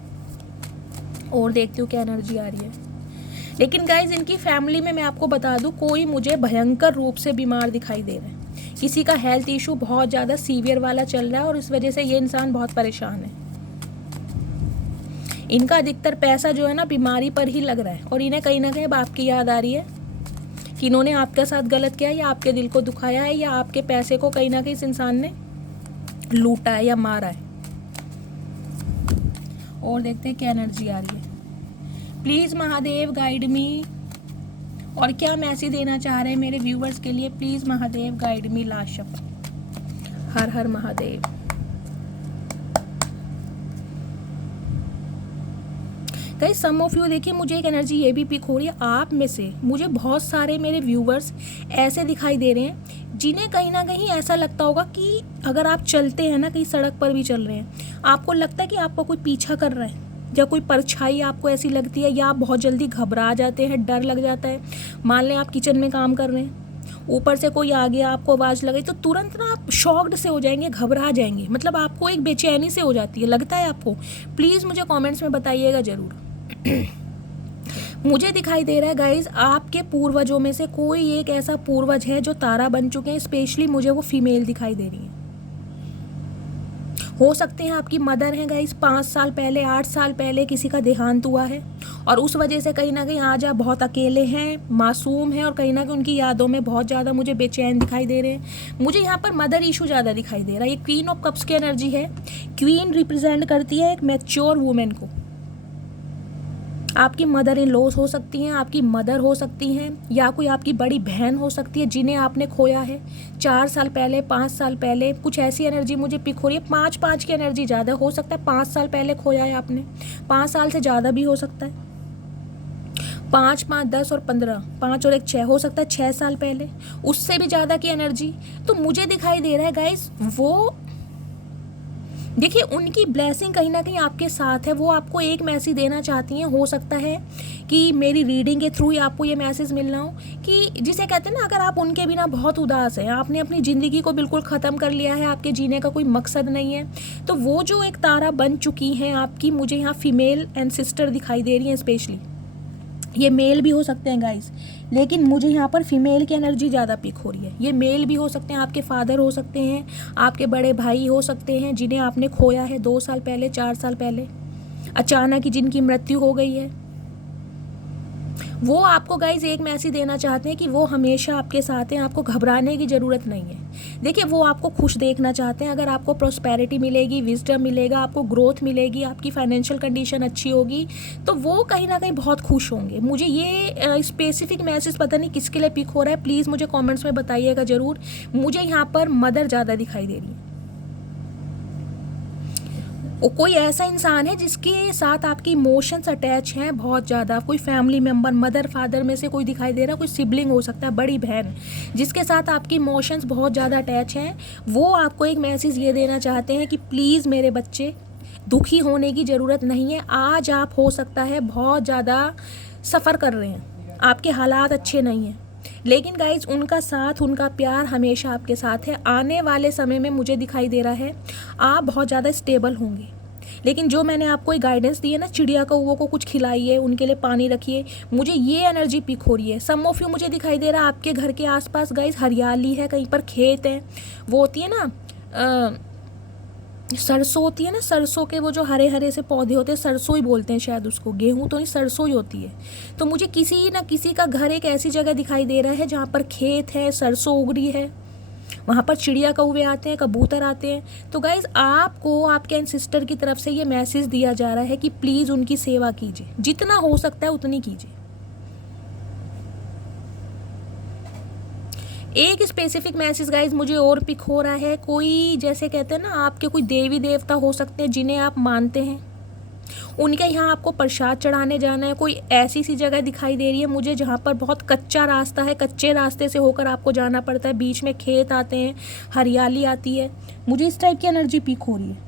और देखती हूँ क्या एनर्जी आ रही है। लेकिन गाइज इनकी फैमिली में मैं आपको बता दूँ, कोई मुझे भयंकर रूप से बीमार दिखाई दे रहा है। किसी का हेल्थ इशू बहुत ज़्यादा सीवियर वाला चल रहा है, और इस वजह से ये इंसान बहुत परेशान है। इनका अधिकतर पैसा जो है ना बीमारी पर ही लग रहा है, और इन्हें कहीं ना कहीं अब आपकी याद आ रही है कि इन्होंने आपके साथ गलत किया, या आपके दिल को दुखाया है, या आपके पैसे को कहीं ना कहीं इस इंसान ने लूटा है या मारा है। और देखते हैं क्या एनर्जी आ रही है। प्लीज़ महादेव गाइड मी, और क्या मैसेज देना चाह रहे हैं मेरे व्यूवर्स के लिए। Please Mahadev guide me last शब्द। Har Har Mahadev. Guys some of you, देखिए मुझे एक एनर्जी ये भी पिक हो रही है, आप में से मुझे बहुत सारे मेरे व्यूवर्स ऐसे दिखाई दे रहे हैं जिन्हें कहीं ना कहीं ऐसा लगता होगा कि अगर आप चलते हैं ना, कहीं सड़क पर भी चल रहे हैं, आपको लगता है कि आपको कोई पीछा कर रहा है, या कोई परछाई आपको ऐसी लगती है, या आप बहुत जल्दी घबरा जाते हैं, डर लग जाता है। मान लें आप किचन में काम कर रहे हैं, ऊपर से कोई आ गया, आपको आवाज़ लगी, तो तुरंत ना आप शॉक्ड से हो जाएंगे, घबरा जाएंगे, मतलब आपको एक बेचैनी से हो जाती है, लगता है आपको। प्लीज़ मुझे कमेंट्स में बताइएगा ज़रूर। मुझे दिखाई दे रहा है गाइज आपके पूर्वजों में से कोई एक ऐसा पूर्वज है जो तारा बन चुके हैं। स्पेशली मुझे वो फीमेल दिखाई दे रही है। हो सकते हैं आपकी मदर हैं गाइस, 5 साल पहले, 8 साल पहले किसी का देहांत हुआ है, और उस वजह से कहीं ना कहीं आज आप बहुत अकेले हैं, मासूम हैं, और कहीं ना कहीं उनकी यादों में बहुत ज़्यादा मुझे बेचैन दिखाई दे रहे हैं। मुझे यहाँ पर मदर इशू ज़्यादा दिखाई दे रहा है। ये क्वीन ऑफ कप्स की एनर्जी है। क्वीन रिप्रेजेंट करती है एक मैच्योर वुमेन को। आपकी मदर इन लॉज हो सकती हैं, आपकी मदर हो सकती हैं, या कोई आपकी बड़ी बहन हो सकती है जिन्हें आपने खोया है 4 साल पहले, 5 साल पहले। कुछ ऐसी एनर्जी मुझे पिक हो रही है। 5 की एनर्जी ज़्यादा हो सकता है। 5 साल पहले खोया है आपने, 5 साल से ज़्यादा भी हो सकता है। 5, 5, 10 और 15, 5 और 1 6 हो सकता है 6 साल पहले, उससे भी ज़्यादा की एनर्जी। तो मुझे दिखाई दे रहा है गाइस, वो देखिए उनकी ब्लेसिंग कहीं ना कहीं आपके साथ है। वो आपको एक मैसेज देना चाहती हैं। हो सकता है कि मेरी रीडिंग के थ्रू ही आपको ये मैसेज मिलना हो कि जिसे कहते हैं ना, अगर आप उनके बिना बहुत उदास हैं, आपने अपनी ज़िंदगी को बिल्कुल ख़त्म कर लिया है, आपके जीने का कोई मकसद नहीं है, तो वो जो एक तारा बन चुकी हैं आपकी, मुझे यहाँ फीमेल एंड सिस्टर दिखाई दे रही हैं। स्पेशली ये मेल भी हो सकते हैं गाइस, लेकिन मुझे यहाँ पर फीमेल की एनर्जी ज़्यादा पिक हो रही है। ये मेल भी हो सकते हैं, आपके फादर हो सकते हैं, आपके बड़े भाई हो सकते हैं जिन्हें आपने खोया है 2 साल पहले, 4 साल पहले, अचानक ही जिनकी मृत्यु हो गई है। वो आपको गाइज एक मैसेज देना चाहते हैं कि वो हमेशा आपके साथ हैं, आपको घबराने की ज़रूरत नहीं है। देखिए वो आपको खुश देखना चाहते हैं। अगर आपको प्रॉस्पेरिटी मिलेगी, विजडम मिलेगा, आपको ग्रोथ मिलेगी, आपकी फाइनेंशियल कंडीशन अच्छी होगी, तो वो कहीं ना कहीं बहुत खुश होंगे। मुझे ये स्पेसिफिक मैसेज पता नहीं किसके लिए पिक हो रहा है, प्लीज़ मुझे कमेंट्स में बताइएगा ज़रूर। मुझे यहाँ पर मदर ज़्यादा दिखाई दे रही है। वो कोई ऐसा इंसान है जिसके साथ आपकी इमोशंस अटैच हैं बहुत ज़्यादा, कोई फैमिली मेम्बर, मदर फादर में से कोई दिखाई दे रहा है, कोई सिबलिंग हो सकता है, बड़ी बहन, जिसके साथ आपकी इमोशंस बहुत ज़्यादा अटैच हैं। वो आपको एक मैसेज ये देना चाहते हैं कि प्लीज़ मेरे बच्चे, दुखी होने की ज़रूरत नहीं है। आज आप हो सकता है बहुत ज़्यादा सफ़र कर रहे हैं, आपके हालात अच्छे नहीं हैं, लेकिन गाइज उनका साथ, उनका प्यार हमेशा आपके साथ है। आने वाले समय में मुझे दिखाई दे रहा है आप बहुत ज़्यादा स्टेबल होंगे। लेकिन जो मैंने आपको एक गाइडेंस दी है ना, चिड़िया कौवों को कुछ खिलाइए, उनके लिए पानी रखिए, मुझे ये एनर्जी पिक हो रही है। सम ऑफ यू मुझे दिखाई दे रहा है आपके घर के आसपास गाइज हरियाली है, कहीं पर खेत है, वो होती है ना सरसों होती है ना, सरसों के वो जो हरे हरे से पौधे होते हैं, सरसों ही बोलते हैं शायद उसको, गेहूं तो नहीं, सरसों ही होती है। तो मुझे किसी ना किसी का घर एक ऐसी जगह दिखाई दे रहा है जहाँ पर खेत है, सरसों उग रही है, वहाँ पर चिड़िया कौवे आते हैं, कबूतर आते हैं। तो गाइज़ आपको आपके एंसेस्टर की तरफ से ये मैसेज दिया जा रहा है कि प्लीज़ उनकी सेवा कीजिए, जितना हो सकता है उतनी कीजिए। एक स्पेसिफिक मैसेज गाइज मुझे और पिक हो रहा है, कोई जैसे कहते हैं ना, आपके कोई देवी देवता हो सकते हैं जिन्हें आप मानते हैं, उनके यहाँ आपको प्रसाद चढ़ाने जाना है। कोई ऐसी सी जगह दिखाई दे रही है मुझे जहाँ पर बहुत कच्चा रास्ता है, कच्चे रास्ते से होकर आपको जाना पड़ता है, बीच में खेत आते हैं, हरियाली आती है, मुझे इस टाइप की एनर्जी पिक हो रही है।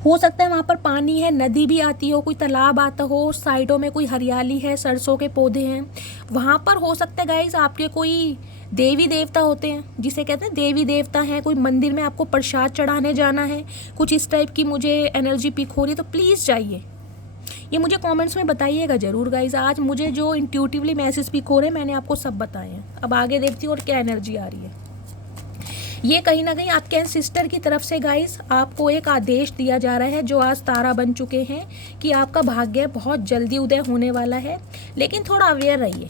हो सकता है वहाँ पर पानी है, नदी भी आती हो, कोई तालाब आता हो, साइडों में कोई हरियाली है, सरसों के पौधे हैं, वहाँ पर हो सकता है गाइज आपके कोई देवी देवता होते हैं, जिसे कहते हैं देवी देवता हैं, कोई मंदिर में आपको प्रसाद चढ़ाने जाना है, कुछ इस टाइप की मुझे एनर्जी पिक हो रही है। तो प्लीज़ जाइए, ये मुझे कमेंट्स में बताइएगा ज़रूर गाइज। आज मुझे जो इंट्यूटिवली मैसेज पिक हो रहे हैं मैंने आपको सब बताए हैं। अब आगे देखती हूँ और क्या एनर्जी आ रही है। ये कहीं ना कहीं आपके एंसेस्टर की तरफ से गाइस आपको एक आदेश दिया जा रहा है, जो आज तारा बन चुके हैं, कि आपका भाग्य बहुत जल्दी उदय होने वाला है। लेकिन थोड़ा अवेयर रहिए।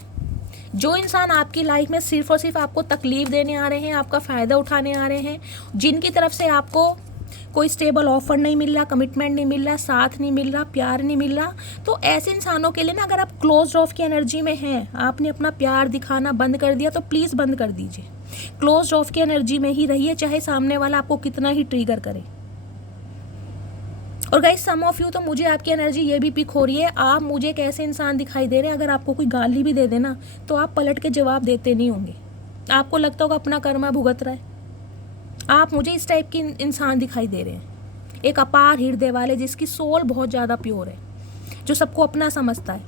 जो इंसान आपकी लाइफ में सिर्फ और सिर्फ आपको तकलीफ देने आ रहे हैं, आपका फ़ायदा उठाने आ रहे हैं, जिनकी तरफ से आपको कोई स्टेबल ऑफर नहीं मिल रहा, कमिटमेंट नहीं मिल रहा, साथ नहीं मिल रहा, प्यार नहीं मिल रहा, तो ऐसे इंसानों के लिए ना, अगर आप क्लोज ऑफ की एनर्जी में हैं, आपने अपना प्यार दिखाना बंद कर दिया, तो प्लीज़ बंद कर दीजिए। क्लोज ऑफ की एनर्जी में ही रहिए, चाहे सामने वाला आपको कितना ही ट्रिगर करे। और गाइस सम ऑफ यू, तो मुझे आपकी एनर्जी ये भी पिक हो रही है, आप मुझे एक ऐसे इंसान दिखाई दे रहे हैं, अगर आपको कोई गाली भी दे देना तो आप पलट के जवाब देते नहीं होंगे, आपको लगता होगा अपना कर्मा भुगत रहा है। आप मुझे इस टाइप के इंसान दिखाई दे रहे हैं, एक अपार हृदय वाले, जिसकी सोल बहुत ज़्यादा प्योर है, जो सबको अपना समझता है,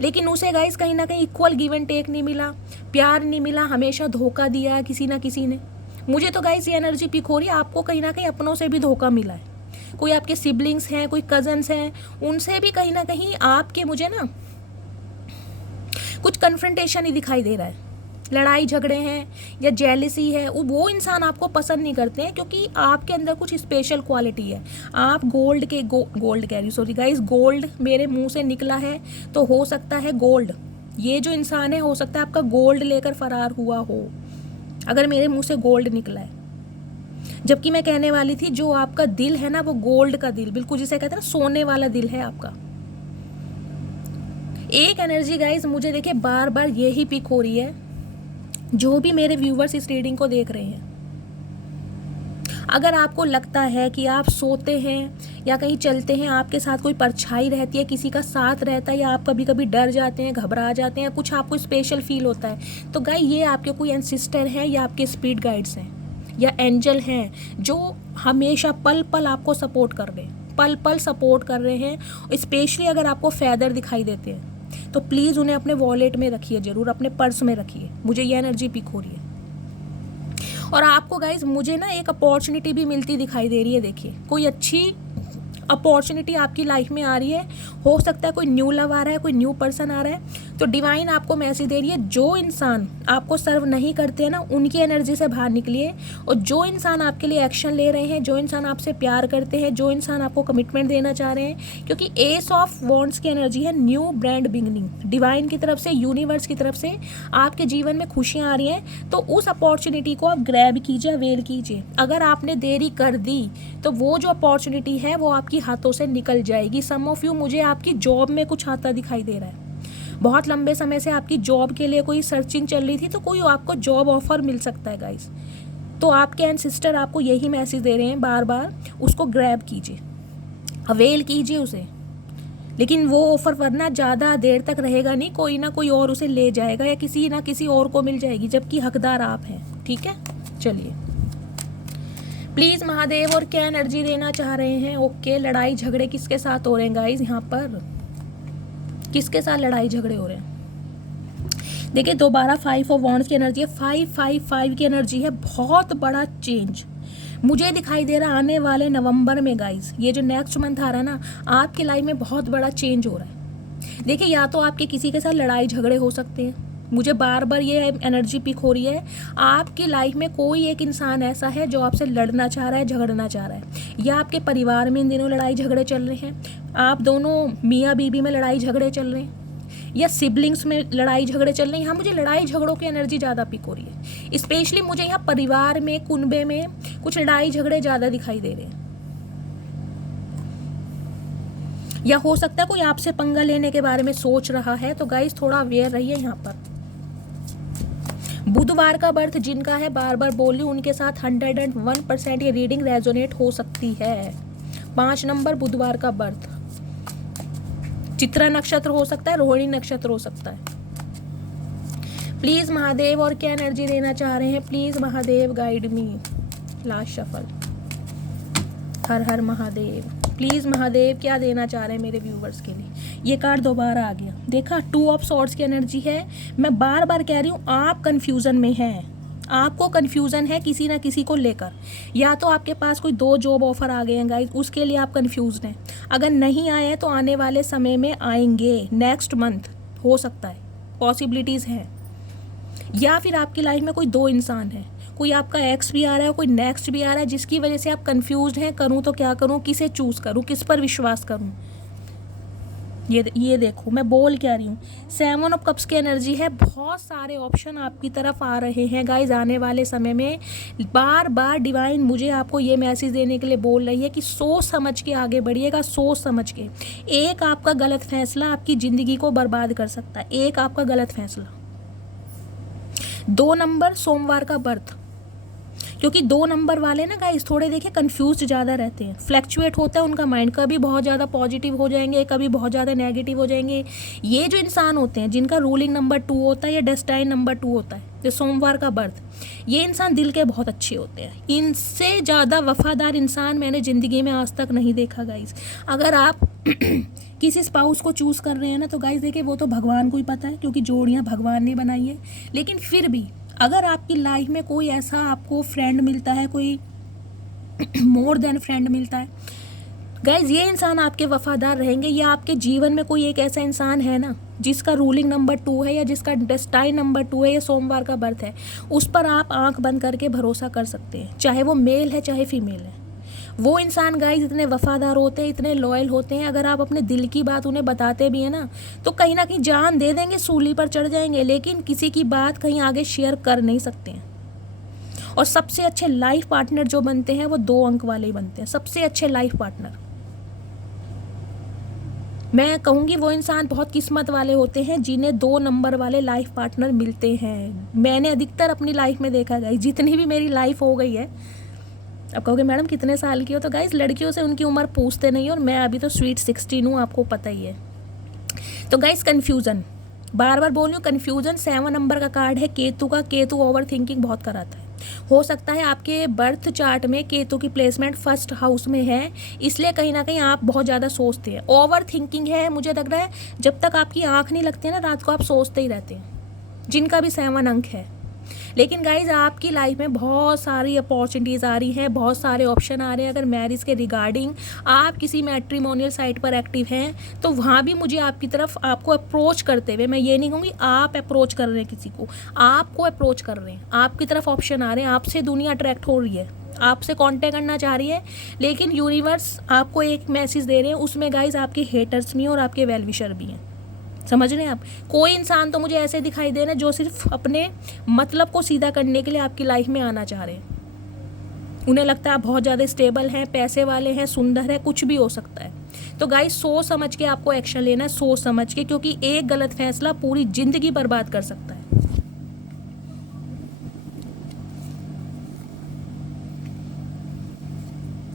लेकिन उसे गाइस कहीं ना कहीं इक्वल गिव एंड टेक नहीं मिला, प्यार नहीं मिला, हमेशा धोखा दिया है किसी ना किसी ने। मुझे तो गाइस ये एनर्जी पिक हो रही है, आपको कहीं ना कहीं अपनों से भी धोखा मिला है, कोई आपके सिबलिंग्स हैं, कोई कजन्स हैं, उनसे भी कहीं ना कहीं आपके मुझे ना कुछ कन्फ्रंटेशन ही दिखाई दे रहा है, लड़ाई झगड़े हैं या जेलिसी है। वो इंसान आपको पसंद नहीं करते हैं, क्योंकि आपके अंदर कुछ स्पेशल क्वालिटी है। आप गोल्ड कह रही, सॉरी गाइस, गोल्ड मेरे मुंह से निकला है, तो हो सकता है गोल्ड, ये जो इंसान है हो सकता है आपका गोल्ड लेकर फरार हुआ हो, अगर मेरे मुंह से गोल्ड निकला है। जबकि मैं कहने वाली थी, जो आपका दिल है ना, वो गोल्ड का दिल, बिल्कुल जिसे कहते हैं ना, सोने वाला दिल है आपका। एक एनर्जी गाइस मुझे देखिए बार बार यही पिक हो रही है, जो भी मेरे व्यूवर्स इस रीडिंग को देख रहे हैं, अगर आपको लगता है कि आप सोते हैं या कहीं चलते हैं, आपके साथ कोई परछाई रहती है, किसी का साथ रहता है, या आप कभी कभी डर जाते हैं, घबरा जाते हैं, कुछ आपको स्पेशल फील होता है, तो गाइस ये आपके कोई एंसेस्टर हैं, या आपके स्पिरिट गाइड्स हैं, या एंजल हैं, जो हमेशा पल पल आपको सपोर्ट कर रहे हैं, पल पल सपोर्ट कर रहे हैं। स्पेशली अगर आपको फैदर दिखाई देते हैं तो प्लीज़ उन्हें अपने वॉलेट में रखिए, ज़रूर अपने पर्स में रखिए। मुझे ये एनर्जी पिक हो रही है। और आपको गाइज मुझे ना एक अपॉर्चुनिटी भी मिलती दिखाई दे रही है। देखिए कोई अच्छी अपॉर्चुनिटी आपकी लाइफ में आ रही है, हो सकता है कोई न्यू लव आ रहा है, कोई न्यू पर्सन आ रहा है, तो डिवाइन आपको मैसेज दे रही है, जो इंसान आपको सर्व नहीं करते हैं ना, उनकी एनर्जी से बाहर निकलिए, और जो इंसान आपके लिए एक्शन ले रहे हैं, जो इंसान आपसे प्यार करते हैं, जो इंसान आपको कमिटमेंट देना चाह रहे हैं, क्योंकि एस ऑफ वॉन्ड्स की एनर्जी है न्यू ब्रांड बिगनिंग, डिवाइन की तरफ से, यूनिवर्स की तरफ से आपके जीवन में खुशियाँ आ रही हैं, तो उस अपॉर्चुनिटी को आप ग्रैब कीजिए, अवेल कीजिए। अगर आपने देरी कर दी तो वो जो अपॉर्चुनिटी है वो आपकी हाथों से निकल जाएगी। सम ऑफ यू, मुझे आपकी जॉब में कुछ आता दिखाई दे रहा है, बहुत लंबे समय से आपकी जॉब के लिए कोई सर्चिंग चल रही थी, तो कोई आपको जॉब ऑफर मिल सकता है गाइस। तो आपके एंसेस्टर आपको यही मैसेज दे रहे हैं बार बार, उसको ग्रैब कीजिए, अवेल कीजिए उसे। लेकिन वो ऑफर वरना ज़्यादा देर तक रहेगा नहीं, कोई ना कोई और उसे ले जाएगा या किसी ना किसी और को मिल जाएगी, जबकि हकदार आप हैं। ठीक है, चलिए प्लीज़ महादेव और क्या एनर्जी देना चाह रहे हैं। ओके, लड़ाई झगड़े किसके साथ हो रहे हैं गाइज, यहाँ पर किसके साथ लड़ाई झगड़े हो रहे हैं। देखिए दोबारा 5 ऑफ वॉन्ड्स की एनर्जी है, 555 की एनर्जी है। बहुत बड़ा चेंज मुझे दिखाई दे रहा आने वाले नवंबर में गाइज, ये जो नेक्स्ट मंथ आ रहा है ना, आपकी लाइफ में बहुत बड़ा चेंज हो रहा है। देखिए या तो आपके किसी के साथ लड़ाई झगड़े हो सकते हैं, मुझे बार बार ये एनर्जी पिक हो रही है। आपकी लाइफ में कोई एक इंसान ऐसा है जो आपसे लड़ना चाह रहा है, झगड़ना चाह रहा है, या आपके परिवार में इन दिनों लड़ाई झगड़े चल रहे हैं, आप दोनों मियाँ बीवी में लड़ाई झगड़े चल रहे हैं, या सिबलिंग्स में लड़ाई झगड़े चल रहे हैं। यहाँ मुझे लड़ाई झगड़ों की एनर्जी ज़्यादा पिक हो रही है। स्पेशली मुझे यहाँ परिवार में, कुनबे में कुछ लड़ाई झगड़े ज़्यादा दिखाई दे रहे हैं। या हो सकता है कोई आपसे पंगा लेने के बारे में सोच रहा है, तो गाइस थोड़ा अवेयर रहिए। यहाँ पर बुधवार का बर्थ जिनका है, बार बार बोल रही हूँ, उनके साथ 101% ये रीडिंग रेजोनेट हो सकती है। 5 नंबर बुधवार का बर्थ, चित्रा नक्षत्र हो सकता है, रोहिणी नक्षत्र हो सकता है। प्लीज महादेव और क्या एनर्जी देना चाह रहे हैं, please Mahadev guide me. Last shuffle, her Har Mahadev. Please Mahadev क्या देना चाह रहे हैं मेरे व्यूवर्स के लिए। ये कार्ड दोबारा आ गया, देखा 2 ऑफ सॉर्ड्स की एनर्जी है। मैं बार बार कह रही हूँ, आप कंफ्यूजन में हैं, आपको कंफ्यूजन है किसी ना किसी को लेकर। या तो आपके पास कोई 2 जॉब ऑफर आ गए हैं गाइस, उसके लिए आप कंफ्यूज्ड हैं। अगर नहीं आए हैं तो आने वाले समय में आएंगे, नेक्स्ट मंथ हो सकता है, पॉसिबिलिटीज़ हैं। या फिर आपकी लाइफ में कोई 2 इंसान है, कोई आपका एक्स भी आ रहा है, कोई नेक्स्ट भी आ रहा है, जिसकी वजह से आप कंफ्यूज्ड हैं, करूँ तो क्या करूँ, किसे चूज़ करूँ, किस पर विश्वास करूँ। ये देखो मैं बोल क्या रही हूँ, 7 ऑफ कप्स की एनर्जी है। बहुत सारे ऑप्शन आपकी तरफ आ रहे हैं गाइज आने वाले समय में। बार बार डिवाइन मुझे आपको ये मैसेज देने के लिए बोल रही है कि सोच समझ के आगे बढ़िएगा, सोच समझ के। एक आपका गलत फैसला आपकी ज़िंदगी को बर्बाद कर सकता है, एक आपका गलत फैसला। 2 नंबर सोमवार का बर्थ, क्योंकि 2 नंबर वाले ना गाइस थोड़े देखिए कंफ्यूज ज़्यादा रहते हैं, फ्लैक्चुएट होता है उनका माइंड, कभी बहुत ज़्यादा पॉजिटिव हो जाएंगे, कभी बहुत ज़्यादा नेगेटिव हो जाएंगे। ये जो इंसान होते हैं जिनका रूलिंग नंबर 2 होता है या डेस्टाइन नंबर 2 होता है, जो सोमवार का बर्थ, ये इंसान दिल के बहुत अच्छे होते हैं। इनसे ज़्यादा वफादार इंसान मैंने ज़िंदगी में आज तक नहीं देखा गाइस। अगर आप किसी स्पाउस को चूज़ कर रहे हैं ना, तो गाइस देखिए वो तो भगवान को ही पता है, क्योंकि जोड़ियाँ भगवान ने बनाई है। लेकिन फिर भी अगर आपकी लाइफ में कोई ऐसा आपको फ्रेंड मिलता है, कोई मोर देन फ्रेंड मिलता है गाइज, ये इंसान आपके वफादार रहेंगे। या आपके जीवन में कोई एक ऐसा इंसान है ना जिसका रूलिंग नंबर 2 है, या जिसका डेस्टाइन नंबर 2 है, या सोमवार का बर्थ है, उस पर आप आंख बंद करके भरोसा कर सकते हैं, चाहे वो मेल है चाहे फीमेल है। वो इंसान गाइज इतने वफादार होते हैं, इतने लॉयल होते हैं, अगर आप अपने दिल की बात उन्हें बताते भी हैं ना, तो कहीं ना कहीं जान दे देंगे, सूली पर चढ़ जाएंगे, लेकिन किसी की बात कहीं आगे शेयर कर नहीं सकते हैं। और सबसे अच्छे लाइफ पार्टनर जो बनते हैं वो 2 अंक वाले ही बनते हैं, सबसे अच्छे लाइफ पार्टनर। मैं कहूँगी वो इंसान बहुत किस्मत वाले होते हैं जिन्हें 2 नंबर वाले लाइफ पार्टनर मिलते हैं। मैंने अधिकतर अपनी लाइफ में देखा गाइस, जितनी भी मेरी लाइफ हो गई है। अब कहोगे मैडम कितने साल की हो, तो गाइस लड़कियों से उनकी उम्र पूछते नहीं, और मैं अभी तो स्वीट 16 हूँ, आपको पता ही है। तो गाइस कन्फ्यूज़न, बार बार बोल रही हूँ, कन्फ्यूज़न 7 नंबर का कार्ड है केतु का। केतु ओवर थिंकिंग बहुत कराता है। हो सकता है आपके बर्थ चार्ट में केतु की प्लेसमेंट 1st हाउस में है, इसलिए कहीं ना कहीं आप बहुत ज़्यादा सोचते हैं, ओवर थिंकिंग है। मुझे लग रहा है जब तक आपकी आँख नहीं लगती है ना रात को, आप सोचते ही रहते हैं, जिनका भी 7 अंक है। लेकिन गाइज आपकी लाइफ में बहुत सारी अपॉर्चुनिटीज़ आ रही हैं, बहुत सारे ऑप्शन आ रहे हैं। अगर मैरिज के रिगार्डिंग आप किसी मैट्रिमोनियल साइट पर एक्टिव हैं, तो वहाँ भी मुझे आपकी तरफ आपको अप्रोच करते हुए, मैं ये नहीं कहूँगी आप अप्रोच कर रहे हैं किसी को, आपको अप्रोच कर रहे हैं, आपकी तरफ ऑप्शन आ रहे हैं, आपसे दुनिया अट्रैक्ट हो रही है, आपसे कांटेक्ट करना चाह रही है। लेकिन यूनिवर्स आपको एक मैसेज दे रहे हैं, उसमें गाइज आपके हेटर्स भी हैं और आपके वेल विशर भी हैं। समझ रहे हैं आप। कोई इंसान तो मुझे ऐसे दिखाई दे रहे हैं जो सिर्फ अपने मतलब को सीधा करने के लिए आपकी लाइफ में आना चाह रहे हैं। उन्हें लगता है आप बहुत ज़्यादा स्टेबल हैं, पैसे वाले हैं, सुंदर है, कुछ भी हो सकता है। तो गाइस सोच समझ के आपको एक्शन लेना है, सोच समझ के, क्योंकि एक गलत फैसला पूरी जिंदगी बर्बाद कर सकता है।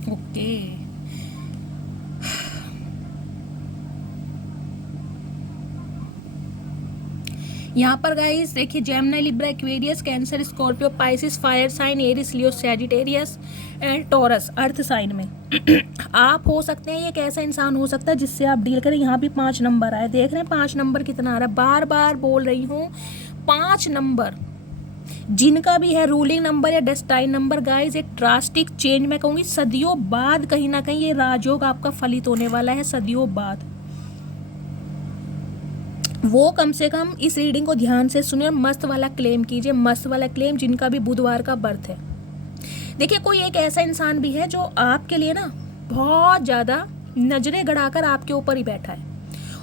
ओके, यहाँ पर गाइस देखिए, Gemini, Libra, Aquarius, Cancer, Scorpio, Pisces, fire sign, Aries, Leo, Sagittarius and Taurus earth sign में आप हो सकते हैं। ये एक ऐसा इंसान हो सकता है जिससे आप डील करें। यहाँ भी 5 नंबर आए, देख रहे हैं 5 नंबर कितना आ रहा है। बार बार बोल रही हूँ, 5 नंबर जिनका भी है रूलिंग नंबर या डेस्टाइन नंबर, गाइस एक ड्रास्टिक चेंज, मैं कहूँगी सदियों बाद कहीं ना कहीं ये राजयोग आपका फलित होने वाला है, सदियों बाद। वो कम से कम इस रीडिंग को ध्यान से सुनिए, मस्त वाला क्लेम कीजिए, मस्त वाला क्लेम जिनका भी बुधवार का बर्थ है। देखिए, कोई एक ऐसा इंसान भी है जो आपके लिए ना बहुत ज़्यादा नजरें गड़ाकर आपके ऊपर ही बैठा है।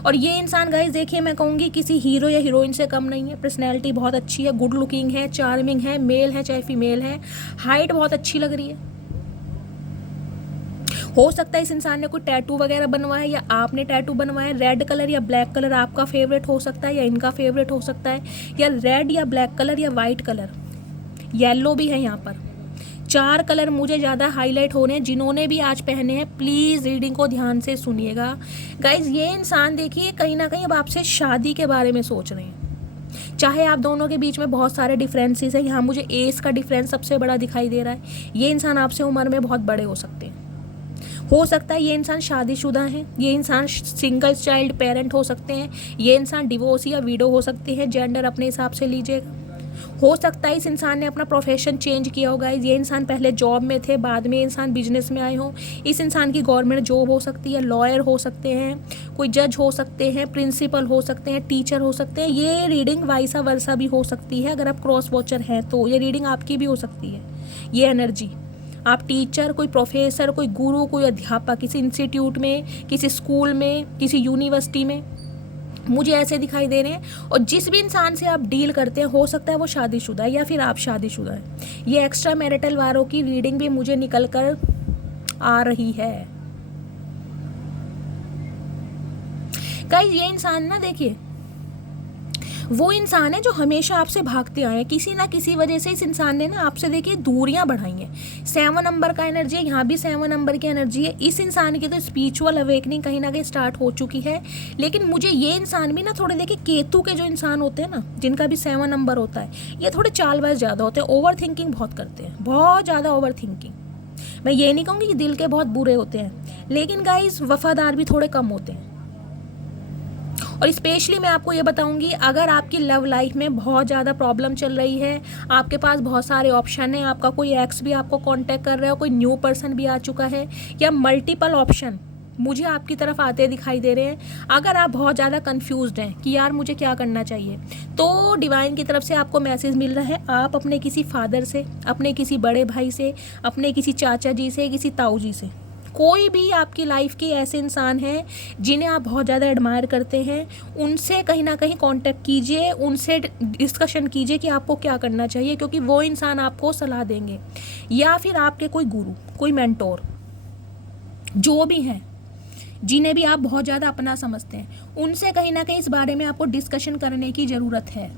और ये इंसान गाइस देखिए, मैं कहूँगी किसी हीरो या हीरोइन से कम नहीं है। पर्सनैलिटी बहुत अच्छी है, गुड लुकिंग है, चार्मिंग है, मेल है चाहे फीमेल है, हाइट बहुत अच्छी लग रही है। हो सकता है इस इंसान ने कोई टैटू वगैरह बनवाया या आपने टैटू बनवाया। रेड कलर या ब्लैक कलर आपका फेवरेट हो सकता है या इनका फेवरेट हो सकता है, या रेड या ब्लैक कलर या वाइट कलर, येलो भी है। यहाँ पर 4 कलर मुझे ज़्यादा हाईलाइट हो रहे हैं। जिन्होंने भी आज पहने हैं प्लीज़ रीडिंग को ध्यान से सुनिएगा गाइज। ये इंसान देखिए कहीं ना कहीं अब आपसे शादी के बारे में सोच रहे हैं। चाहे आप दोनों के बीच में बहुत सारे डिफरेंसेस हैं, यहाँ मुझे एज का डिफरेंस सबसे बड़ा दिखाई दे रहा है। ये इंसान आपसे उम्र में बहुत बड़े हो सकते हैं। हो सकता है ये इंसान शादीशुदा है, ये इंसान सिंगल चाइल्ड पेरेंट हो सकते हैं, ये इंसान डिवोर्स या विडो हो सकते हैं, जेंडर अपने हिसाब से लीजिएगा। हो सकता है इस इंसान ने अपना प्रोफेशन चेंज किया होगा। ये इंसान पहले जॉब में थे, बाद में इंसान बिजनेस में आए हों। इस इंसान की गवर्नमेंट जॉब हो सकती है, लॉयर हो सकते हैं, कोई जज हो सकते हैं, प्रिंसिपल हो सकते हैं, टीचर हो सकते हैं। ये रीडिंग वाइसा वर्सा भी हो सकती है। अगर आप क्रॉस वॉचर हैं तो ये रीडिंग आपकी भी हो सकती है। ये एनर्जी आप टीचर, कोई प्रोफेसर, कोई गुरु, कोई अध्यापक, किसी इंस्टीट्यूट में, किसी स्कूल में, किसी यूनिवर्सिटी में, मुझे ऐसे दिखाई दे रहे हैं। और जिस भी इंसान से आप डील करते हैं हो सकता है वो शादीशुदा है या फिर आप शादीशुदा हैं। ये एक्स्ट्रा मैरिटल वारों की रीडिंग भी मुझे निकल कर आ रही है। गाइस ये इंसान ना देखिए वो इंसान है जो हमेशा आपसे भागते आए हैं। किसी ना किसी वजह से इस इंसान ने ना आपसे देखिए दूरियां बढ़ाई हैं। 7 नंबर का एनर्जी है, यहाँ भी 7 नंबर की एनर्जी है। इस इंसान की तो स्पिरिचुअल अवेकनिंग कहीं ना कहीं स्टार्ट हो चुकी है। लेकिन मुझे ये इंसान भी ना थोड़े देखिए, केतु के जो इंसान होते हैं ना जिनका भी 7 नंबर होता है, ये थोड़े चालबाज ज़्यादा होते हैं, ओवर थिंकिंग बहुत करते हैं, बहुत ज़्यादा ओवर थिंकिंग। मैं ये नहीं कहूँगी कि दिल के बहुत बुरे होते हैं, लेकिन गाइस वफादार भी थोड़े कम होते हैं। और स्पेशली मैं आपको ये बताऊंगी, अगर आपकी लव लाइफ में बहुत ज़्यादा प्रॉब्लम चल रही है, आपके पास बहुत सारे ऑप्शन हैं, आपका कोई एक्स भी आपको कांटेक्ट कर रहा है, कोई न्यू पर्सन भी आ चुका है, या मल्टीपल ऑप्शन मुझे आपकी तरफ आते दिखाई दे रहे हैं। अगर आप बहुत ज़्यादा कंफ्यूज्ड हैं कि यार मुझे क्या करना चाहिए, तो डिवाइन की तरफ से आपको मैसेज मिल रहा है, आप अपने किसी फादर से, अपने किसी बड़े भाई से, अपने किसी चाचा जी से, किसी ताऊ जी से, कोई भी आपकी लाइफ के ऐसे इंसान हैं जिन्हें आप बहुत ज़्यादा एडमायर करते हैं, उनसे कहीं ना कहीं कांटेक्ट कीजिए, उनसे डिस्कशन कीजिए कि आपको क्या करना चाहिए, क्योंकि वो इंसान आपको सलाह देंगे। या फिर आपके कोई गुरु, कोई मेंटोर, जो भी हैं जिन्हें भी आप बहुत ज़्यादा अपना समझते हैं, उनसे कहीं ना कहीं इस बारे में आपको डिस्कशन करने की ज़रूरत है।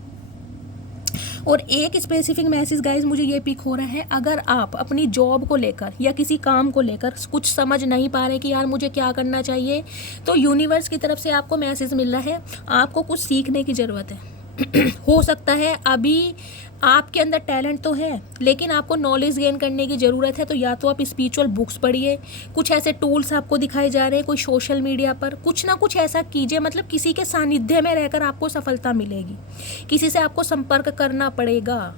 और एक स्पेसिफिक मैसेज गाइज मुझे ये पिक हो रहा है, अगर आप अपनी जॉब को लेकर या किसी काम को लेकर कुछ समझ नहीं पा रहे कि यार मुझे क्या करना चाहिए, तो यूनिवर्स की तरफ से आपको मैसेज मिल रहा है, आपको कुछ सीखने की ज़रूरत है। हो सकता है अभी आपके अंदर टैलेंट तो है, लेकिन आपको नॉलेज गेन करने की ज़रूरत है। तो या तो आप स्पिरिचुअल बुक्स पढ़िए, कुछ ऐसे टूल्स आपको दिखाए जा रहे हैं, कोई सोशल मीडिया पर कुछ ना कुछ ऐसा कीजिए, मतलब किसी के सानिध्य में रहकर आपको सफलता मिलेगी। किसी से आपको संपर्क करना पड़ेगा,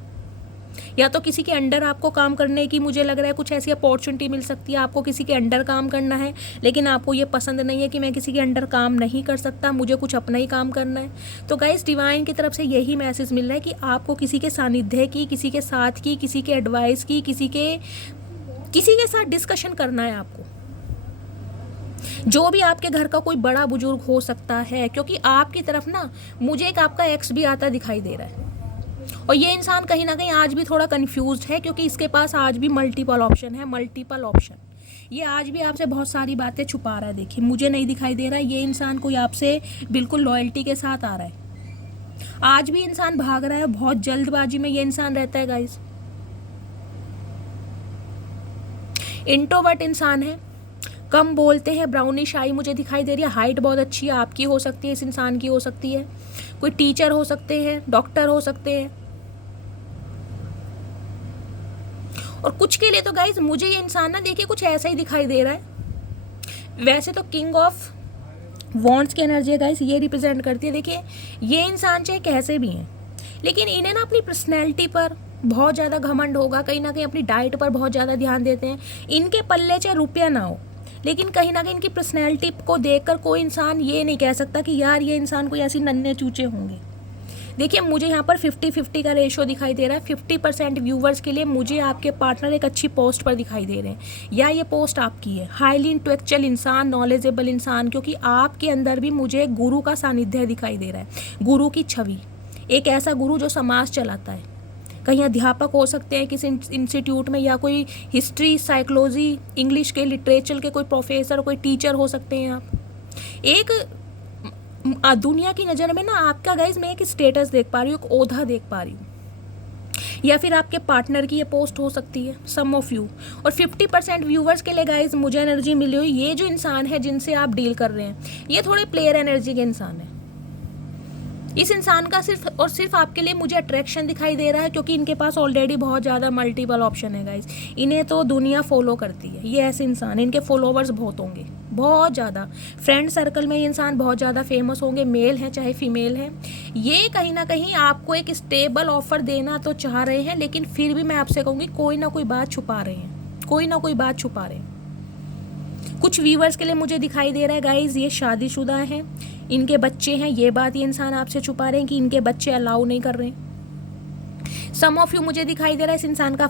या तो किसी के अंडर आपको काम करने की मुझे लग रहा है कुछ ऐसी अपॉर्चुनिटी मिल सकती है। आपको किसी के अंडर काम करना है, लेकिन आपको ये पसंद नहीं है कि मैं किसी के अंडर काम नहीं कर सकता, मुझे कुछ अपना ही काम करना है। तो गाइस डिवाइन की तरफ से यही मैसेज मिल रहा है कि आपको किसी के सानिध्य की, किसी के साथ की, किसी के एडवाइस की, किसी के साथ डिस्कशन करना है आपको। जो भी आपके घर का कोई बड़ा बुजुर्ग हो सकता है, क्योंकि आपकी तरफ ना मुझे एक आपका एक्स भी आता दिखाई दे रहा है। और ये इंसान कहीं ना कहीं आज भी थोड़ा कंफ्यूज्ड है, क्योंकि इसके पास आज भी मल्टीपल ऑप्शन है, मल्टीपल ऑप्शन। ये आज भी आपसे बहुत सारी बातें छुपा रहा है। देखिए मुझे नहीं दिखाई दे रहा है ये इंसान कोई आपसे बिल्कुल लॉयल्टी के साथ आ रहा है। आज भी इंसान भाग रहा है, बहुत जल्दबाजी में ये इंसान रहता है गाइस। इंट्रोवर्ट इंसान है, कम बोलते हैं, ब्राउनिश आई मुझे दिखाई दे रही है। हाइट बहुत अच्छी है, आपकी हो सकती है, इस इंसान की हो सकती है। कोई टीचर हो सकते हैं, डॉक्टर हो सकते हैं। और कुछ के लिए तो गाइज मुझे ये इंसान ना देखिए कुछ ऐसा ही दिखाई दे रहा है। वैसे तो किंग ऑफ वॉन्ड्स की एनर्जी है गाइज, ये रिप्रेजेंट करती है। देखिए ये इंसान चाहे कैसे भी हैं, लेकिन इन्हें ना अपनी पर्सनैलिटी पर बहुत ज़्यादा घमंड होगा, कहीं ना कहीं अपनी डाइट पर बहुत ज़्यादा ध्यान देते हैं। इनके पल्ले चाहे रुपया ना हो, लेकिन कहीं ना कहीं इनकी पर्सनैलिटी को देखकर कोई इंसान ये नहीं कह सकता कि यार ये इंसान कोई ऐसी नन्हे चूचे होंगे। देखिए मुझे यहाँ पर 50-50 का रेशो दिखाई दे रहा है। 50% व्यूवर्स के लिए मुझे आपके पार्टनर एक अच्छी पोस्ट पर दिखाई दे रहे हैं, या ये पोस्ट आपकी है। हाईली इंटेलेक्चुअल इंसान, नॉलेजेबल इंसान, क्योंकि आपके अंदर भी मुझे गुरु का सानिध्य दिखाई दे रहा है, गुरु की छवि। एक ऐसा गुरु जो समाज चलाता है। कहीं अध्यापक हो सकते हैं किसी इंस्टीट्यूट में, या कोई हिस्ट्री, साइकोलॉजी, इंग्लिश के, लिटरेचर के कोई प्रोफेसर, कोई टीचर हो सकते हैं आप। एक दुनिया की नज़र में ना आपका गाइज मैं एक स्टेटस देख पा रही हूँ, एक ओहदा देख पा रही हूँ, या फिर आपके पार्टनर की ये पोस्ट हो सकती है, सम ऑफ यू। और 50% व्यूवर्स के लिए गाइज मुझे एनर्जी मिली हुई, ये जो इंसान है जिनसे आप डील कर रहे हैं, ये थोड़े प्लेयर एनर्जी के इंसान है। इस इंसान का सिर्फ और सिर्फ आपके लिए मुझे अट्रैक्शन दिखाई दे रहा है, क्योंकि इनके पास ऑलरेडी बहुत ज़्यादा मल्टीपल ऑप्शन है गाइज। इन्हें तो दुनिया फॉलो करती है, ये ऐसे इंसान, इनके फॉलोवर्स बहुत होंगे, बहुत ज़्यादा। फ्रेंड सर्कल में ये इंसान बहुत ज़्यादा फेमस होंगे, मेल हैं चाहे फीमेल हैं। ये कहीं ना कहीं आपको एक स्टेबल ऑफर देना तो चाह रहे हैं, लेकिन फिर भी मैं आपसे कहूँगी कोई ना कोई बात छुपा रहे हैं, कोई ना कोई बात छुपा रहे हैं। कुछ व्यूवर्स के लिए मुझे दिखाई दे रहा है गाइज ये शादीशुदा हैं, इनके बच्चे हैं। ये बात ये इंसान आपसे छुपा रहे हैं कि इनके बच्चे अलाउ नहीं कर रहे हैं। सम ऑफ यू मुझे दिखाई दे रहा है इस इंसान का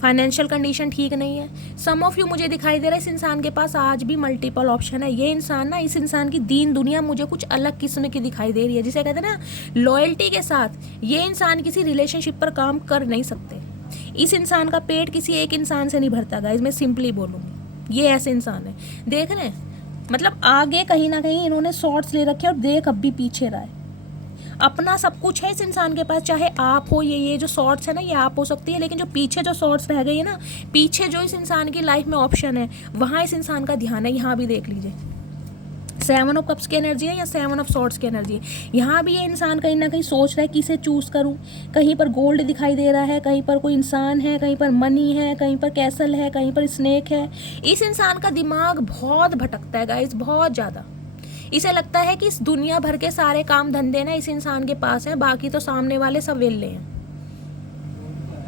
फाइनेंशियल कंडीशन ठीक नहीं है। सम ऑफ यू मुझे दिखाई दे रहा है इस इंसान के पास आज भी मल्टीपल ऑप्शन है। ये इंसान ना, इस इंसान की दीन दुनिया मुझे कुछ अलग किस्म की दिखाई दे रही है, जिसे कहते हैं ना लॉयल्टी के साथ ये इंसान किसी रिलेशनशिप पर काम कर नहीं सकते। इस इंसान का पेट किसी एक इंसान से नहीं भरता गाइज, मैं सिंपली बोलूँगी। ये ऐसे इंसान है, देख रहे हैं, मतलब आगे कहीं ना कहीं इन्होंने शॉर्ट्स ले रखे और देख अब भी पीछे रहा है। अपना सब कुछ है इस इंसान के पास, चाहे आप हो, ये जो शॉर्ट्स है ना ये आप हो सकती है, लेकिन जो पीछे जो शॉर्ट्स रह गई है ना, पीछे जो इस इंसान की लाइफ में ऑप्शन है, वहाँ इस इंसान का ध्यान है। यहाँ भी देख लीजिए 7 ऑफ कप्स की एनर्जी है या 7 ऑफ सॉर्ड्स की एनर्जी है। यहाँ भी ये इंसान कहीं ना कहीं सोच रहा है किसे चूज़ करूँ। कहीं पर गोल्ड दिखाई दे रहा है, कहीं पर कोई इंसान है, कहीं पर मनी है, कहीं पर कैसल है, कहीं पर स्नेक है। इस इंसान का दिमाग बहुत भटकता है गाइस, बहुत ज़्यादा। इसे लगता है कि इस दुनिया भर के सारे काम धंधे ना इस इंसान के पास हैं, बाकी तो सामने वाले सब वेल्ले हैं,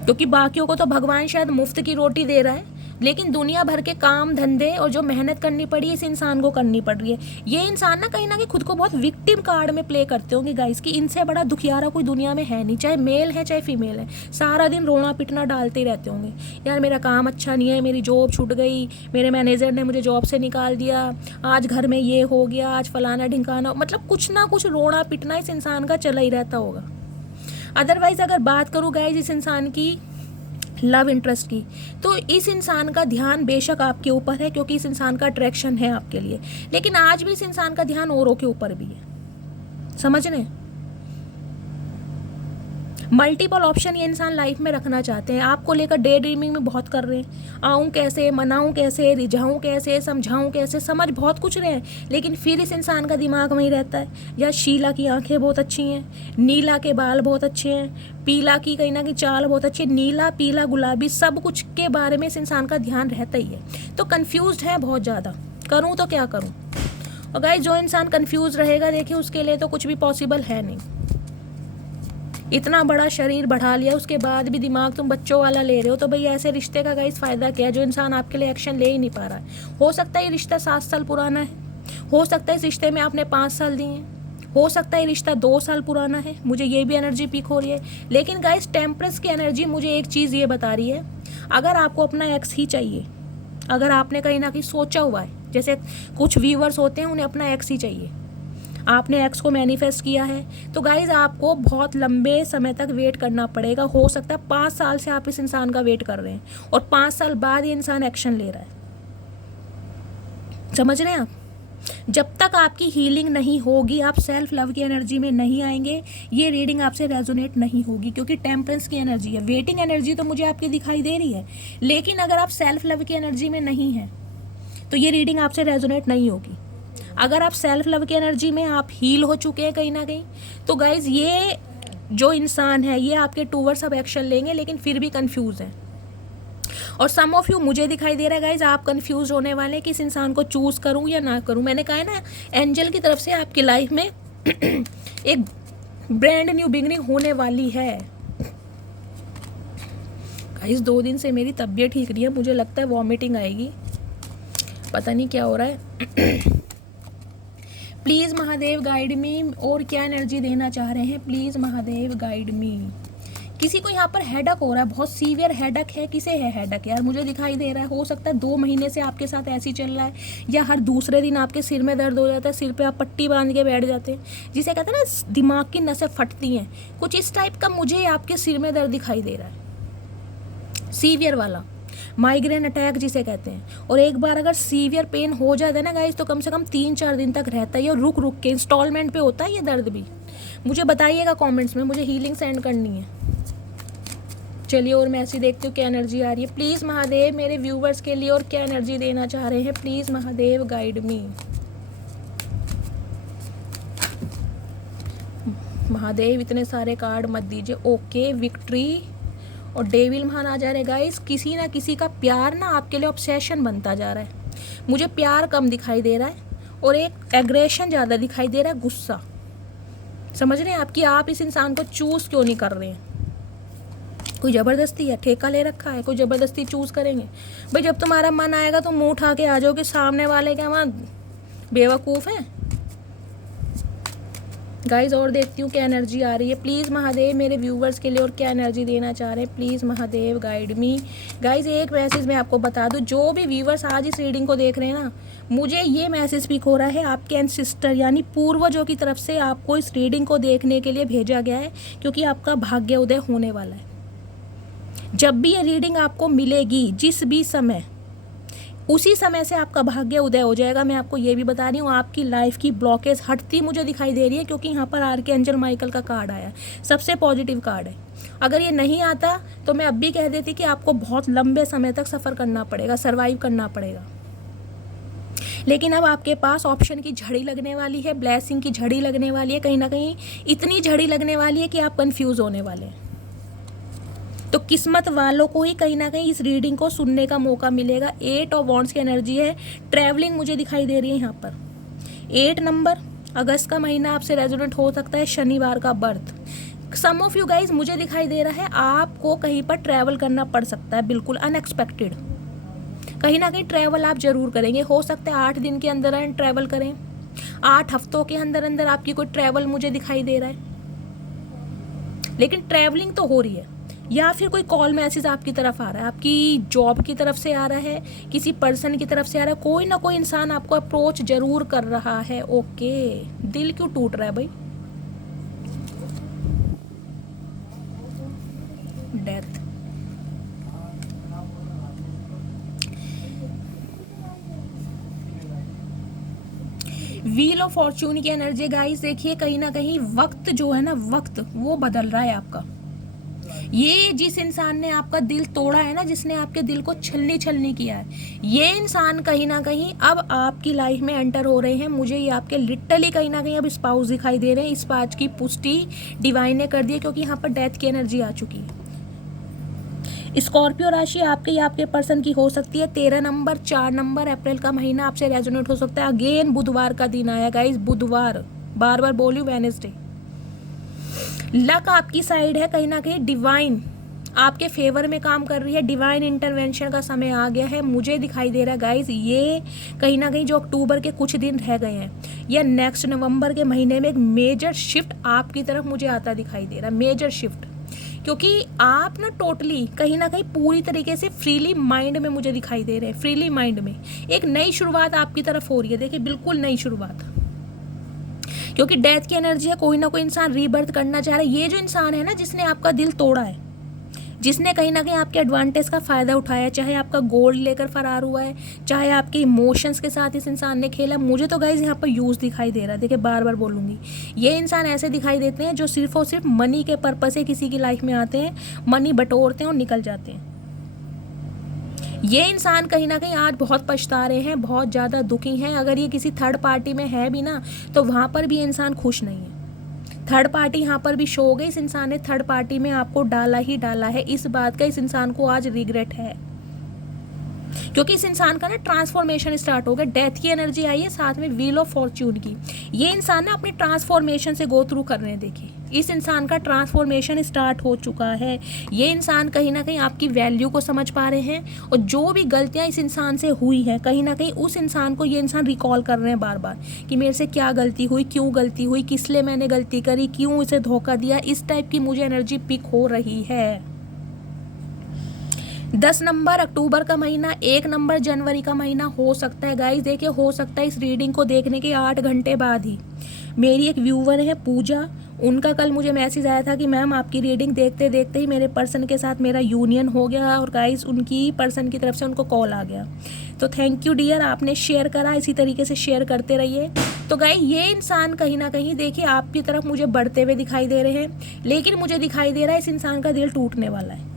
क्योंकि बाकियों को तो भगवान शायद मुफ्त की रोटी दे रहा है, लेकिन दुनिया भर के काम धंधे और जो मेहनत करनी पड़ी इस इंसान को करनी पड़ रही है। ये इंसान ना कहीं ना कहीं खुद को बहुत विक्टिम कार्ड में प्ले करते होंगे गाइस, कि इनसे बड़ा दुखियारा कोई दुनिया में है नहीं, चाहे मेल है चाहे फीमेल है। सारा दिन रोना पिटना डालते ही रहते होंगे, यार मेरा काम अच्छा नहीं है, मेरी जॉब छूट गई, मेरे मैनेजर ने मुझे जॉब से निकाल दिया, आज घर में ये हो गया, आज फलाना ढिंकाना, मतलब कुछ ना कुछ रोना पिटना इस इंसान का चला ही रहता होगा। अदरवाइज अगर बात करूँ गाइस इस इंसान की लव इंटरेस्ट की, तो इस इंसान का ध्यान बेशक आपके ऊपर है, क्योंकि इस इंसान का अट्रैक्शन है आपके लिए, लेकिन आज भी इस इंसान का ध्यान औरों के ऊपर भी है। समझ रहे हैं? मल्टीपल ऑप्शन ये इंसान लाइफ में रखना चाहते हैं, आपको लेकर डे ड्रीमिंग में बहुत कर रहे हैं। आऊँ कैसे, मनाऊँ कैसे, रिझाऊँ कैसे, समझाऊँ कैसे, समझ बहुत कुछ रहे हैं, लेकिन फिर इस इंसान का दिमाग वहीं रहता है। या शीला की आंखें बहुत अच्छी हैं, नीला के बाल बहुत अच्छे हैं, पीला की कहीं ना कहीं चाल बहुत अच्छी है, नीला पीला गुलाबी सब कुछ के बारे में इस इंसान का ध्यान रहता ही है। तो कन्फ्यूज्ड है बहुत ज़्यादा, करूँ तो क्या करूँ। और गाइस जो इंसान कन्फ्यूज रहेगा देखिए उसके लिए तो कुछ भी पॉसिबल है नहीं। इतना बड़ा शरीर बढ़ा लिया उसके बाद भी दिमाग तुम बच्चों वाला ले रहे हो, तो भाई ऐसे रिश्ते का गाइस फ़ायदा क्या है जो इंसान आपके लिए एक्शन ले ही नहीं पा रहा है। हो सकता है ये रिश्ता 7 साल पुराना है, हो सकता है इस रिश्ते में आपने 5 साल दिए हैं, हो सकता है ये रिश्ता 2 साल पुराना है, मुझे ये भी एनर्जी पिक हो रही है। लेकिन गाइस टेम्परेंस की एनर्जी मुझे एक चीज़ ये बता रही है, अगर आपको अपना एक्स ही चाहिए, अगर आपने कहीं ना कहीं सोचा हुआ है, जैसे कुछ व्यूवर्स होते हैं उन्हें अपना एक्स ही चाहिए, आपने एक्स को मैनिफेस्ट किया है, तो गाइज आपको बहुत लंबे समय तक वेट करना पड़ेगा। हो सकता है 5 साल से आप इस इंसान का वेट कर रहे हैं और 5 साल बाद ये इंसान एक्शन ले रहा है। समझ रहे हैं आप? जब तक आपकी हीलिंग नहीं होगी, आप सेल्फ लव की एनर्जी में नहीं आएंगे, ये रीडिंग आपसे रेजोनेट नहीं होगी, क्योंकि टेम्परेंस की एनर्जी है। वेटिंग एनर्जी तो मुझे आपकी दिखाई दे रही है, लेकिन अगर आप सेल्फ लव की एनर्जी में नहीं हैं तो ये रीडिंग आपसे रेजोनेट नहीं होगी। अगर आप सेल्फ लव की एनर्जी में आप हील हो चुके हैं कहीं ना कहीं, तो गाइज ये जो इंसान है ये आपके टूवर्ड्स अब एक्शन लेंगे, लेकिन फिर भी कंफ्यूज है। और सम ऑफ यू, मुझे दिखाई दे रहा है गाइज, आप कंफ्यूज होने वाले हैं कि इस इंसान को चूज करूं या ना करूं। मैंने कहा है ना, एंजल की तरफ से आपकी लाइफ में एक ब्रांड न्यू बिगनिंग होने वाली है। गाइज 2 दिन से मेरी तबीयत ठीक नहीं है, मुझे लगता है वॉमिटिंग आएगी, पता नहीं क्या हो रहा है। प्लीज़ महादेव गाइड मी, और क्या एनर्जी देना चाह रहे हैं, प्लीज़ महादेव गाइड मी। किसी को यहाँ पर हेडक हो रहा है, बहुत सीवियर हेडक है। किसे है हेडक यार, मुझे दिखाई दे रहा है। हो सकता है 2 महीने से आपके साथ ऐसे ही चल रहा है, या हर दूसरे दिन आपके सिर में दर्द हो जाता है, सिर पे आप पट्टी बांध के बैठ जाते हैं, जिसे कहते हैं ना दिमाग की नसें फटती हैं, कुछ इस टाइप का मुझे आपके सिर में दर्द दिखाई दे रहा है, सीवियर वाला माइग्रेन अटैक जिसे कहते हैं। और एक बार अगर सीवियर पेन हो जाता है ना गाइस, तो कम से कम 3-4 दिन तक रहता है, और रुक रुक के इंस्टॉलमेंट पे होता है ये दर्द भी। मुझे बताइएगा कमेंट्स में, मुझे हीलिंग सेंड करनी है। चलिए, और मैं ऐसी देखती हूँ क्या एनर्जी आ रही है। प्लीज़ महादेव मेरे व्यूवर्स के लिए और क्या एनर्जी देना चाह रहे हैं, प्लीज़ महादेव गाइड मी। महादेव इतने सारे कार्ड मत दीजिए। ओके, विक्ट्री और डेविल महान आ जा रहे गाइस। किसी ना किसी का प्यार ना आपके लिए ऑब्सेशन बनता जा रहा है। मुझे प्यार कम दिखाई दे रहा है, और एक एग्रेशन ज़्यादा दिखाई दे रहा है, गुस्सा। समझ रहे हैं आपकी, आप इस इंसान को चूज़ क्यों नहीं कर रहे हैं? कोई ज़बरदस्ती है, ठेका ले रखा है, कोई ज़बरदस्ती चूज़ करेंगे। भाई जब तुम्हारा मन आएगा तो मुँह उठा के आ जाओ कि सामने वाले क्या वहाँ बेवकूफ़ हैं गाइज। और देखती हूँ क्या एनर्जी आ रही है। प्लीज़ महादेव मेरे व्यूवर्स के लिए और क्या एनर्जी देना चाह रहे हैं, please Mahadev guide me. Guys एक मैसेज मैं आपको बता दूँ, जो भी व्यूवर्स आज इस रीडिंग को देख रहे हैं ना, मुझे ये मैसेज स्पीक हो रहा है, आपके एंसेस्टर यानी पूर्वजों की तरफ से आपको इस रीडिंग को देखने के लिए भेजा गया है, क्योंकि आपका भाग्य उदय होने वाला है। जब भी ये रीडिंग आपको मिलेगी, जिस भी समय, उसी समय से आपका भाग्य उदय हो जाएगा। मैं आपको ये भी बता रही हूँ, आपकी लाइफ की ब्लॉकेज हटती मुझे दिखाई दे रही है, क्योंकि यहाँ पर आर्कएंजल माइकल का कार्ड आया, सबसे पॉजिटिव कार्ड है। अगर ये नहीं आता तो मैं अब भी कह देती कि आपको बहुत लंबे समय तक सफ़र करना पड़ेगा, सर्वाइव करना पड़ेगा। लेकिन अब आपके पास ऑप्शन की झड़ी लगने वाली है, ब्लेसिंग की झड़ी लगने वाली है, कहीं ना कहीं इतनी झड़ी लगने वाली है कि आप कन्फ्यूज़ होने वाले हैं। तो किस्मत वालों को ही कहीं ना कहीं इस रीडिंग को सुनने का मौका मिलेगा। 8 ऑफ वॉन्ड्स की एनर्जी है, ट्रैवलिंग मुझे दिखाई दे रही है यहाँ पर। 8 नंबर, अगस्त का महीना आपसे रेजोनेट हो सकता है, शनिवार का birth. Some of you guys, मुझे दिखाई दे रहा है आपको कहीं पर ट्रैवल करना पड़ सकता है, बिल्कुल अनएक्सपेक्टेड। कहीं ना कहीं ट्रैवल आप जरूर करेंगे, हो सकता है 8 दिन के अंदर ट्रैवल करें, 8 हफ्तों के अंदर अंदर आपकी कोई ट्रैवल मुझे दिखाई दे रहा है। लेकिन ट्रैवलिंग तो हो रही है, या फिर कोई कॉल मैसेज आपकी तरफ आ रहा है, आपकी जॉब की तरफ से आ रहा है, किसी पर्सन की तरफ से आ रहा है, कोई ना कोई इंसान आपको अप्रोच जरूर कर रहा है। ओके, दिल क्यों टूट रहा है भाई? डेथ, व्हील ऑफ फॉर्च्यून की एनर्जी गाइस। देखिए कहीं ना कहीं वक्त जो है ना, वक्त वो बदल रहा है आपका। ये जिस इंसान ने आपका दिल तोड़ा है ना, जिसने आपके दिल को छलनी छलनी किया है, ये इंसान कहीं ना कहीं अब आपकी लाइफ में एंटर हो रहे हैं। मुझे ये आपके लिटरली कहीं ना कहीं अब स्पाउस दिखाई दे रहे हैं। इस बात की पुष्टि डिवाइन ने कर दी है, क्योंकि यहाँ पर डेथ की एनर्जी आ चुकी है। स्कॉर्पियो राशि आपके या आपके पर्सन की हो सकती है। 13 नंबर, 4 नंबर, अप्रैल का महीना आपसे रेजोनेट हो सकता है। अगेन बुधवार का दिन आया गाइस, बुधवार, बार बार बोलियो वेडनेसडे। लक आपकी साइड है, कहीं ना कहीं डिवाइन आपके फेवर में काम कर रही है, डिवाइन इंटरवेंशन का समय आ गया है। मुझे दिखाई दे रहा है गाइज, ये कहीं ना कहीं जो अक्टूबर के कुछ दिन रह गए हैं या नेक्स्ट नवंबर के महीने में एक मेजर शिफ्ट आपकी तरफ मुझे आता दिखाई दे रहा है, मेजर शिफ्ट। क्योंकि आप ना टोटली कहीं ना कहीं पूरी तरीके से फ्रीली माइंड में मुझे दिखाई दे रहे हैं, फ्रीली माइंड में एक नई शुरुआत आपकी तरफ हो रही है। देखिए बिल्कुल नई शुरुआत, क्योंकि डेथ की एनर्जी है, कोई ना कोई इंसान रीबर्थ करना चाह रहा है। ये जो इंसान है ना, जिसने आपका दिल तोड़ा है, जिसने कहीं ना कहीं आपके एडवांटेज का फ़ायदा उठाया, चाहे आपका गोल्ड लेकर फरार हुआ है, चाहे आपके इमोशंस के साथ इस इंसान ने खेला। मुझे तो गाइज यहाँ पर यूज़ दिखाई दे रहा है, देखिए बार बार बोलूँगी, ये इंसान ऐसे दिखाई देते हैं जो सिर्फ और सिर्फ मनी के पर्पज़ से किसी की लाइफ में आते हैं, मनी बटोरते हैं और निकल जाते हैं। ये इंसान कहीं ना कहीं आज बहुत पछता रहे हैं, बहुत ज़्यादा दुखी हैं। अगर ये किसी थर्ड पार्टी में है भी ना, तो वहाँ पर भी इंसान खुश नहीं है। थर्ड पार्टी यहाँ पर भी शो हो गई, इस इंसान ने थर्ड पार्टी में आपको डाला ही डाला है। इस बात का इस इंसान को आज रिग्रेट है, क्योंकि इस इंसान का ना ट्रांसफॉर्मेशन स्टार्ट हो गया। डेथ की एनर्जी आई है, साथ में व्हील ऑफ फॉर्च्यून की। ये इंसान ना अपनी ट्रांसफॉर्मेशन से गो थ्रू कर रहे हैं। देखिए इस इंसान का ट्रांसफॉर्मेशन स्टार्ट हो चुका है। ये इंसान कहीं ना कहीं आपकी वैल्यू को समझ पा रहे हैं, और जो भी गलतियां इस इंसान से हुई हैं, कहीं ना कहीं उस इंसान को ये इंसान रिकॉल कर रहे हैं बार बार कि मेरे से क्या गलती हुई, क्यों गलती हुई, किस लिए मैंने गलती करी, क्यों इसे धोखा दिया। इस टाइप की मुझे एनर्जी पिक हो रही है। 10 नंबर अक्टूबर का महीना, 1 नंबर जनवरी का महीना हो सकता है गाइस। देखिए हो सकता है इस रीडिंग को देखने के 8 घंटे बाद ही मेरी एक व्यूवर है पूजा, उनका कल मुझे मैसेज आया था कि मैम आपकी रीडिंग देखते देखते ही मेरे पर्सन के साथ मेरा यूनियन हो गया, और गाइस उनकी पर्सन की तरफ से उनको कॉल आ गया। तो थैंक यू डियर, आपने शेयर करा, इसी तरीके से शेयर करते रहिए। तो गाइस ये इंसान कहीं ना कहीं देखिए आपकी तरफ मुझे बढ़ते हुए दिखाई दे रहे हैं, लेकिन मुझे दिखाई दे रहा है इस इंसान का दिल टूटने वाला है।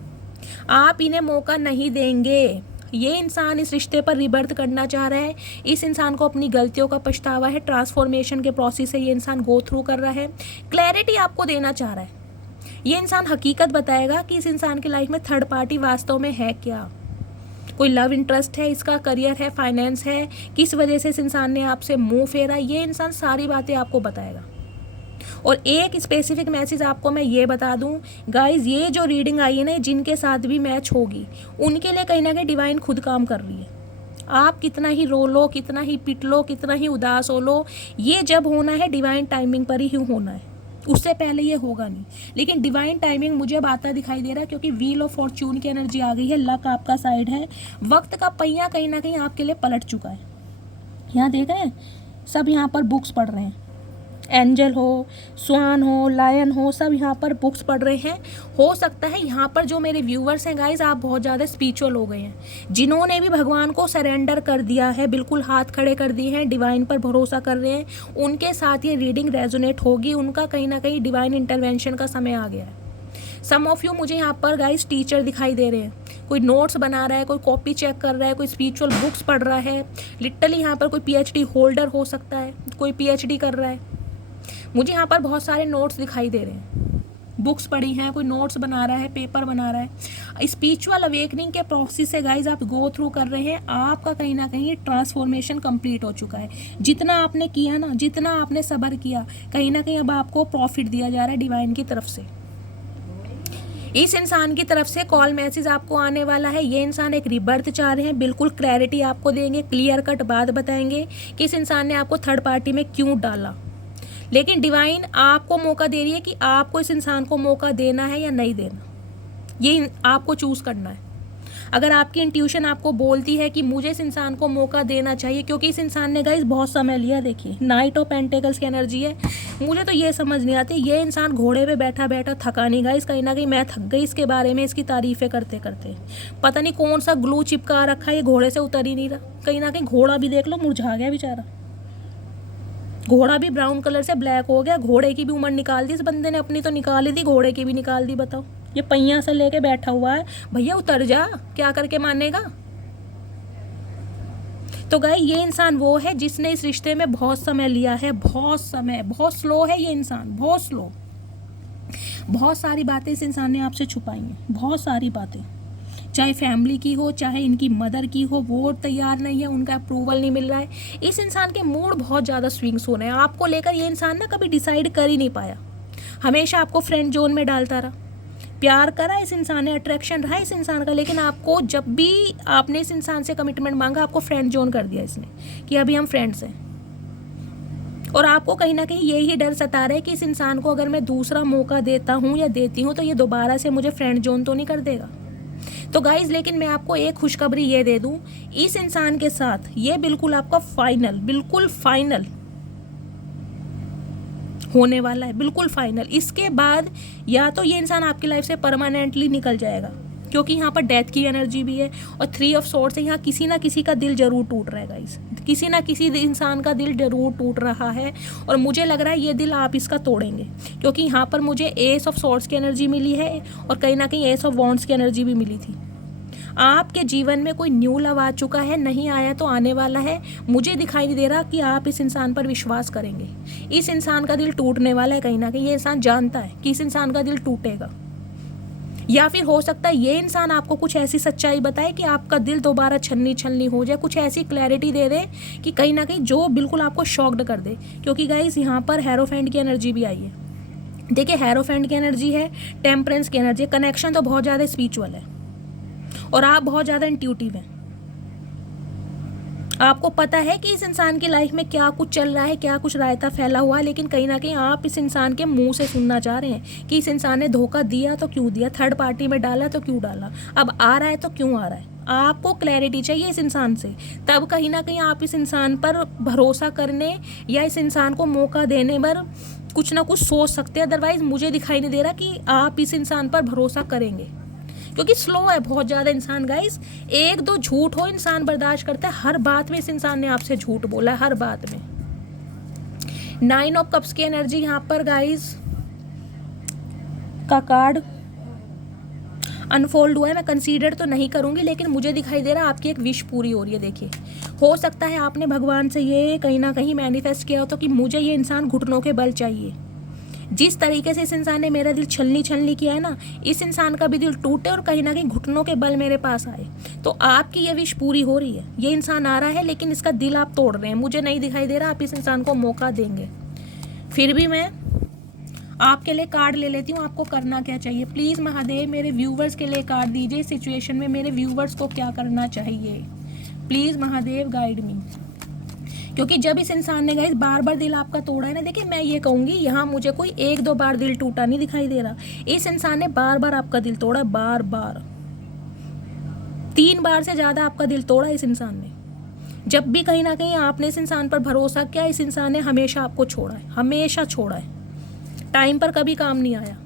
आप इन्हें मौका नहीं देंगे। ये इंसान इस रिश्ते पर रिबर्थ करना चाह रहा है। इस इंसान को अपनी गलतियों का पछतावा है, ट्रांसफॉर्मेशन के प्रोसेस से ये इंसान गो थ्रू कर रहा है, क्लैरिटी आपको देना चाह रहा है। ये इंसान हकीकत बताएगा कि इस इंसान की लाइफ में थर्ड पार्टी वास्तव में है क्या, कोई लव इंटरेस्ट है, इसका करियर है, फाइनेंस है, किस वजह से इस इंसान ने आपसे मुंह फेरा। ये इंसान सारी बातें आपको बताएगा। और एक स्पेसिफिक मैसेज आपको मैं ये बता दूं गाइज, ये जो रीडिंग आई है ना, जिनके साथ भी मैच होगी उनके लिए कहीं ना कहीं डिवाइन खुद काम कर रही है। आप कितना ही रो लो, कितना ही पिट लो, कितना ही उदास हो लो, ये जब होना है डिवाइन टाइमिंग पर ही होना है, उससे पहले ये होगा नहीं। लेकिन डिवाइन टाइमिंग मुझे अब आता दिखाई दे रहा है, क्योंकि व्हील ऑफ फॉर्च्यून की एनर्जी आ गई है, लक आपका साइड है, वक्त का पहिया कहीं ना कहीं आपके लिए पलट चुका है। यहाँ देख रहे हैं सब यहाँ पर बुक्स पढ़ रहे हैं, एंजल हो, स्वान हो, लायन हो, सब यहाँ पर बुक्स पढ़ रहे हैं। हो सकता है यहाँ पर जो मेरे व्यूवर्स हैं गाइज, आप बहुत ज़्यादा स्पिरिचुअल हो गए हैं, जिन्होंने भी भगवान को सरेंडर कर दिया है, बिल्कुल हाथ खड़े कर दिए हैं, डिवाइन पर भरोसा कर रहे हैं, उनके साथ ये रीडिंग रेजोनेट होगी। उनका कहीं ना कहीं डिवाइन इंटरवेंशन का समय आ गया है। सम ऑफ यू मुझे यहाँ पर गाइज टीचर दिखाई दे रहे हैं, कोई नोट्स बना रहा है, कोई कॉपी चेक कर रहा है, कोई स्पिरिचुअल बुक्स पढ़ रहा है। लिटरली यहाँ पर कोई PhD होल्डर हो सकता है, कोई PhD कर रहा है। मुझे यहाँ पर बहुत सारे नोट्स दिखाई दे रहे हैं, बुक्स पढ़ी हैं, कोई नोट्स बना रहा है, पेपर बना रहा है। स्पिरिचुअल अवेकनिंग के प्रोसेस से गाइज आप गो थ्रू कर रहे हैं। आपका कहीं ना कहीं ट्रांसफॉर्मेशन कंप्लीट हो चुका है। जितना आपने किया ना, जितना आपने सब्र किया, कहीं ना कहीं अब आपको प्रॉफिट दिया जा रहा है डिवाइन की तरफ से। इस इंसान की तरफ से कॉल मैसेज आपको आने वाला है। ये इंसान एक रिबर्थ चाह रहे हैं, बिल्कुल क्लैरिटी आपको देंगे, क्लियर कट बात बताएंगे कि इस इंसान ने आपको थर्ड पार्टी में क्यों डाला। लेकिन डिवाइन आपको मौका दे रही है कि आपको इस इंसान को मौका देना है या नहीं देना, ये आपको चूज़ करना है। अगर आपकी इंट्यूशन आपको बोलती है कि मुझे इस इंसान को मौका देना चाहिए, क्योंकि इस इंसान ने गाइस बहुत समय लिया। देखिए नाइट ऑफ पेंटिकल्स की एनर्जी है। मुझे तो ये समझ नहीं आती, ये इंसान घोड़े पे बैठा बैठा थका नहीं गाइस। कहीं ना कहीं मैं थक गई इसके बारे में, इसकी तारीफ़ें करते करते। पता नहीं कौन सा ग्लू चिपका रखा है, ये घोड़े से उतर ही नहीं रहा। कहीं ना कहीं घोड़ा भी देख लो मुरझा गया बेचारा, घोड़ा भी ब्राउन कलर से ब्लैक हो गया। घोड़े की भी उम्र निकाल दी इस बंदे ने, अपनी तो निकाली थी, घोड़े की भी निकाल दी। बताओ, ये पहिया से लेके बैठा हुआ है, भैया उतर जा, क्या करके मानेगा। तो गाय ये इंसान वो है जिसने इस रिश्ते में बहुत समय लिया है, बहुत समय, बहुत स्लो है ये इंसान, बहुत स्लो। बहुत सारी बातें इस इंसान ने आपसे छुपाई हैं, बहुत सारी बातें, चाहे फैमिली की हो, चाहे इनकी मदर की हो। वो तैयार नहीं है, उनका अप्रूवल नहीं मिल रहा है। इस इंसान के मूड बहुत ज़्यादा स्विंग्स हो रहे हैं आपको लेकर। ये इंसान ना कभी डिसाइड कर ही नहीं पाया, हमेशा आपको फ्रेंड जोन में डालता रहा। प्यार करा इस इंसान ने, अट्रैक्शन रहा इस इंसान का, लेकिन आपको जब भी आपने इस इंसान से कमिटमेंट मांगा, आपको फ्रेंड जोन कर दिया इसने कि अभी हम फ्रेंड्स हैं। और आपको कहीं ना कहीं यही डर सता रहा है कि इस इंसान को अगर मैं दूसरा मौका देता हूँ या देती हूँ तो ये दोबारा से मुझे फ्रेंड जोन तो नहीं कर देगा। तो गाइज लेकिन मैं आपको एक खुशखबरी ये दे दूं, इस इंसान के साथ ये बिल्कुल आपका फाइनल, बिल्कुल फाइनल होने वाला है, बिल्कुल फाइनल। इसके बाद या तो ये इंसान आपकी लाइफ से परमानेंटली निकल जाएगा, क्योंकि यहाँ पर डेथ की एनर्जी भी है और 3 ऑफ सोर्ड्स है। यहाँ किसी ना किसी का दिल जरूर टूट रहा है गाइस, किसी ना किसी इंसान का दिल जरूर टूट रहा है। और मुझे लग रहा है ये दिल आप इसका तोड़ेंगे, क्योंकि यहाँ पर मुझे एस ऑफ सोर्ड्स की एनर्जी मिली है और कहीं ना कहीं एस ऑफ वॉन्ड्स की एनर्जी भी मिली थी। आपके जीवन में कोई न्यू लव आ चुका है, नहीं आया तो आने वाला है। मुझे दिखाई नहीं दे रहा कि आप इस इंसान पर विश्वास करेंगे। इस इंसान का दिल टूटने वाला है, कहीं ना कहीं ये इंसान जानता है कि इस इंसान का दिल टूटेगा। या फिर हो सकता है ये इंसान आपको कुछ ऐसी सच्चाई बताए कि आपका दिल दोबारा छलनी छलनी हो जाए, कुछ ऐसी क्लैरिटी दे दे कि कहीं ना कहीं जो बिल्कुल आपको शॉक्ड कर दे। क्योंकि गाइस यहाँ पर हेरोफेंट की एनर्जी भी आई है। देखिए, हेरोफेंट की एनर्जी है, टेम्परेंस की एनर्जी है। कनेक्शन तो बहुत ज़्यादा स्पिरिचुअल है और आप बहुत ज़्यादा इंट्यूटिव हैं। आपको पता है कि इस इंसान की लाइफ में क्या कुछ चल रहा है, क्या कुछ रायता फैला हुआ है, लेकिन कहीं ना कहीं आप इस इंसान के मुंह से सुनना चाह रहे हैं कि इस इंसान ने धोखा दिया तो क्यों दिया, थर्ड पार्टी में डाला तो क्यों डाला, अब आ रहा है तो क्यों आ रहा है। आपको क्लैरिटी चाहिए इस इंसान से, तब कहीं ना कहीं आप इस इंसान पर भरोसा करने या इस इंसान को मौका देने पर कुछ ना कुछ सोच सकते हैं। अदरवाइज मुझे दिखाई नहीं दे रहा कि आप इस इंसान पर भरोसा करेंगे, क्योंकि स्लो है बहुत ज़्यादा इंसान गाइस। 1-2 झूठ हो इंसान बर्दाश्त करता है, हर बात में इस इंसान ने आपसे झूठ बोला है, हर बात में। 9 ऑफ कप्स की एनर्जी यहाँ पर गाइस का कार्ड अनफोल्ड हुआ है। मैं कंसीडर तो नहीं करूँगी, लेकिन मुझे दिखाई दे रहा है आपकी एक विश पूरी हो रही है। देखिए, हो सकता है आपने भगवान से ये कहीं ना कहीं मैनिफेस्ट किया हो तो कि मुझे ये इंसान घुटनों के बल चाहिए। जिस तरीके से इस इंसान ने मेरा दिल छलनी छलनी किया है ना, इस इंसान का भी दिल टूटे और कहीं ना कहीं घुटनों के बल मेरे पास आए। तो आपकी ये विश पूरी हो रही है। ये इंसान आ रहा है लेकिन इसका दिल आप तोड़ रहे हैं। मुझे नहीं दिखाई दे रहा आप इस इंसान को मौका देंगे। फिर भी मैं आपके लिए कार्ड ले लेती हूँ। आपको करना क्या चाहिए, प्लीज़ महादेव मेरे व्यूवर्स के लिए कार्ड दीजिए। इस सिचुएशन में मेरे व्यूवर्स को क्या करना चाहिए, प्लीज़ महादेव गाइड मी। क्योंकि जब इस इंसान ने गाइस बार बार दिल आपका तोड़ा है ना, देखिए मैं ये कहूँगी यहाँ मुझे कोई 1-2 बार दिल टूटा नहीं दिखाई दे रहा। इस इंसान ने बार बार आपका दिल तोड़ा, बार बार 3 बार से ज़्यादा आपका दिल तोड़ा इस इंसान ने। जब भी कहीं ना कहीं आपने इस इंसान पर भरोसा किया, इस इंसान ने हमेशा आपको छोड़ा है, हमेशा छोड़ा है। टाइम पर कभी काम नहीं आया।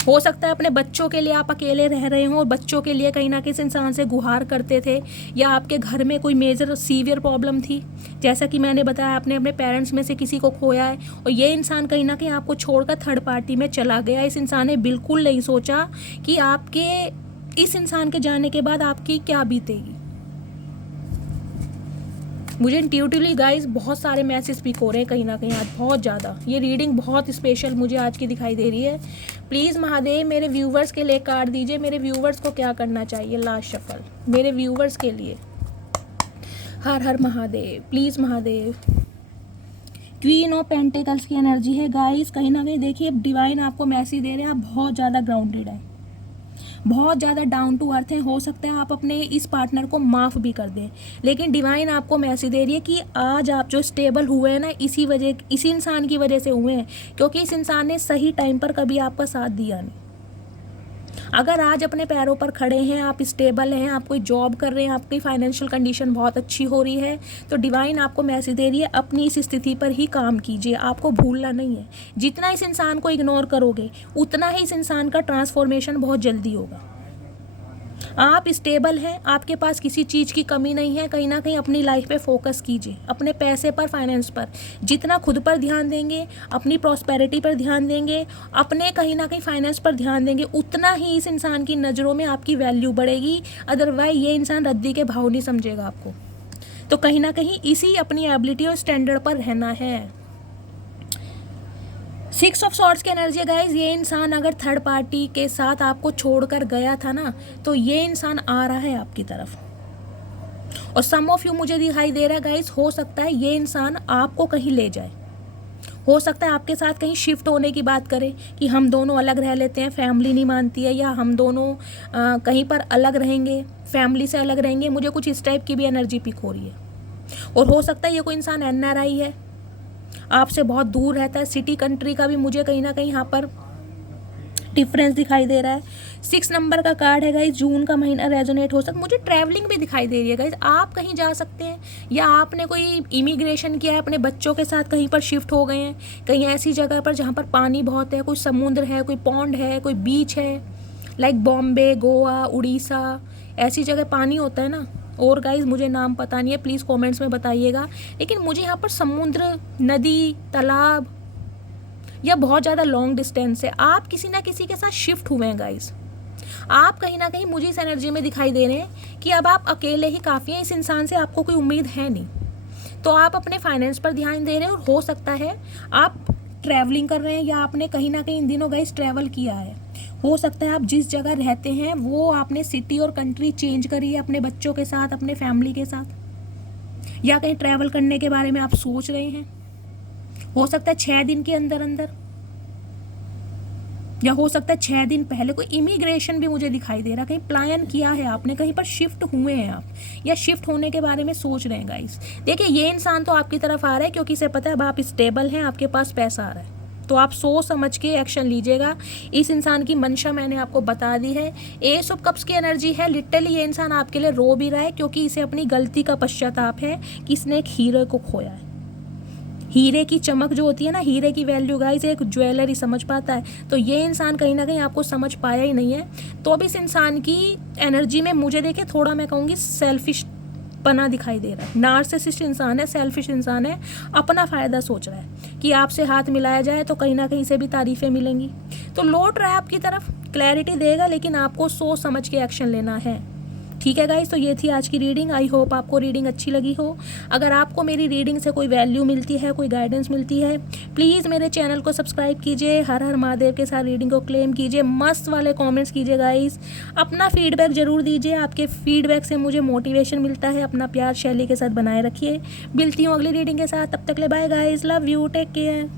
हो सकता है अपने बच्चों के लिए आप अकेले रह रहे हो और बच्चों के लिए कहीं ना कहीं इस इंसान से गुहार करते थे, या आपके घर में कोई मेजर सीवियर प्रॉब्लम थी, जैसा कि मैंने बताया आपने अपने पेरेंट्स में से किसी को खोया है और ये इंसान कहीं ना कहीं आपको छोड़कर थर्ड पार्टी में चला गया। इस इंसान ने बिल्कुल नहीं सोचा कि आपके इस इंसान के जाने के बाद आपकी क्या बीतेगी। मुझे इंट्यूटिवली गाइस बहुत सारे मैसेज पिक हो रहे हैं कहीं ना कहीं आज, बहुत ज़्यादा। ये रीडिंग बहुत स्पेशल मुझे आज की दिखाई दे रही है। प्लीज़ महादेव मेरे व्यूवर्स के लिए कार्ड दीजिए। मेरे व्यूवर्स को क्या करना चाहिए, लास्ट शफल मेरे व्यूवर्स के लिए। Har Har Mahadev, please Mahadev. Queen of pentacles की एनर्जी है गाइस। कहीं ना कहीं देखिए डिवाइन आपको मैसेज दे रहे हैं, आप बहुत ज़्यादा ग्राउंडेड है, बहुत ज़्यादा डाउन टू अर्थ है। हो सकता है आप अपने इस पार्टनर को माफ़ भी कर दें, लेकिन डिवाइन आपको मैसेज दे रही है कि आज आप जो स्टेबल हुए हैं ना, इसी इंसान की वजह से हुए हैं, क्योंकि इस इंसान ने सही टाइम पर कभी आपका साथ दिया नहीं। अगर आज अपने पैरों पर खड़े हैं, आप स्टेबल हैं, आप कोई जॉब कर रहे हैं, आपकी फाइनेंशियल कंडीशन बहुत अच्छी हो रही है, तो डिवाइन आपको मैसेज दे रही है अपनी इस स्थिति पर ही काम कीजिए, आपको भूलना नहीं है। जितना इस इंसान को इग्नोर करोगे उतना ही इस इंसान का ट्रांसफॉर्मेशन बहुत जल्दी होगा। आप स्टेबल हैं, आपके पास किसी चीज़ की कमी नहीं है। कहीं ना कहीं अपनी लाइफ पे फोकस कीजिए, अपने पैसे पर, फाइनेंस पर। जितना खुद पर ध्यान देंगे, अपनी प्रॉस्पेरिटी पर ध्यान देंगे, अपने कहीं ना कहीं फाइनेंस पर ध्यान देंगे, उतना ही इस इंसान की नज़रों में आपकी वैल्यू बढ़ेगी। अदरवाइज ये इंसान रद्दी के भाव नहीं समझेगा आपको। तो कहीं ना कहीं इसी अपनी एबिलिटी और स्टैंडर्ड पर रहना है। 6 ऑफ सॉर्ड्स की एनर्जी है गाइज। ये इंसान अगर थर्ड पार्टी के साथ आपको छोड़कर गया था ना, तो ये इंसान आ रहा है आपकी तरफ। और सम ऑफ यू मुझे दिखाई दे रहा है गाइज, हो सकता है ये इंसान आपको कहीं ले जाए, हो सकता है आपके साथ कहीं शिफ्ट होने की बात करे कि हम दोनों अलग रह लेते हैं, फैमिली नहीं मानती है, या हम दोनों कहीं पर अलग रहेंगे, फैमिली से अलग रहेंगे। मुझे कुछ इस टाइप की भी एनर्जी पिक हो रही है। और हो सकता है ये कोई इंसान NRI है, आपसे बहुत दूर रहता है, सिटी कंट्री का भी मुझे कहीं ना कहीं यहाँ पर डिफरेंस दिखाई दे रहा है। 6 नंबर का कार्ड है गाइस, जून का महीना रेजोनेट हो सकता, मुझे ट्रैवलिंग भी दिखाई दे रही है गाइस। आप कहीं जा सकते हैं, या आपने कोई इमिग्रेशन किया है, अपने बच्चों के साथ कहीं पर शिफ्ट हो गए हैं, कहीं ऐसी जगह पर जहाँ पर पानी बहुत है, कोई समुद्र है, कोई पॉन्ड है, कोई बीच है, लाइक बॉम्बे, गोवा, उड़ीसा, ऐसी जगह पानी होता है ना। और गाइस मुझे नाम पता नहीं है, प्लीज़ कमेंट्स में बताइएगा, लेकिन मुझे यहाँ पर समुद्र, नदी, तालाब या बहुत ज़्यादा लॉन्ग डिस्टेंस है, आप किसी ना किसी के साथ शिफ्ट हुए हैं गाइस। आप कहीं ना कहीं मुझे इस एनर्जी में दिखाई दे रहे हैं कि अब आप अकेले ही काफ़ी हैं, इस इंसान से आपको कोई उम्मीद है नहीं। तो आप अपने फाइनेंस पर ध्यान दे रहे हैं, और हो सकता है आप ट्रैवलिंग कर रहे हैं, या आपने कहीं ना कहीं इन दिनों गाइस ट्रैवल किया है। हो सकता है आप जिस जगह रहते हैं वो आपने सिटी और कंट्री चेंज करी है अपने बच्चों के साथ, अपने फैमिली के साथ, या कहीं ट्रैवल करने के बारे में आप सोच रहे हैं। हो सकता है 6 दिन के अंदर अंदर, या हो सकता है 6 दिन पहले। कोई इमिग्रेशन भी मुझे दिखाई दे रहा, कहीं प्लान किया है आपने, कहीं पर शिफ्ट हुए हैं आप, या शिफ्ट होने के बारे में सोच रहे हैं गाइस। देखिए ये इंसान तो आपकी तरफ आ रहा है क्योंकि इसे पता है अब आप स्टेबल हैं, आपके पास पैसा आ रहा है, तो आप सोच समझ के एक्शन लीजिएगा। इस इंसान की मंशा मैंने आपको बता दी है। एस ऑफ कप्स की एनर्जी है, लिटरली ये इंसान आपके लिए रो भी रहा है, क्योंकि इसे अपनी गलती का पश्चाताप है कि इसने एक हीरे को खोया है। हीरे की चमक जो होती है ना, हीरे की वैल्यू गाइस एक ज्वेलर ही समझ पाता है, तो ये इंसान कहीं ना कहीं आपको समझ पाया ही नहीं है। तो अब इस इंसान की एनर्जी में मुझे देखे थोड़ा, मैं कहूँगी सेल्फिश पना दिखाई दे रहा है। नार्सिसिस्ट इंसान है, सेल्फिश इंसान है, अपना फ़ायदा सोच रहा है कि आपसे हाथ मिलाया जाए तो कहीं ना कहीं से भी तारीफ़ें मिलेंगी, तो लौट रहा है आपकी तरफ, क्लैरिटी देगा, लेकिन आपको सोच समझ के एक्शन लेना है। ठीक है गाइस, तो ये थी आज की रीडिंग। आई होप आपको रीडिंग अच्छी लगी हो। अगर आपको मेरी रीडिंग से कोई वैल्यू मिलती है, कोई गाइडेंस मिलती है, प्लीज़ मेरे चैनल को सब्सक्राइब कीजिए, हर हर महादेव के साथ रीडिंग को क्लेम कीजिए, मस्त वाले कमेंट्स कीजिए गाइस, अपना फीडबैक ज़रूर दीजिए, आपके फीडबैक से मुझे मोटिवेशन मिलता है। अपना प्यार शैली के साथ बनाए रखिए। मिलती हूँ अगली रीडिंग के साथ, तब तक ले bye guys, love you, take care.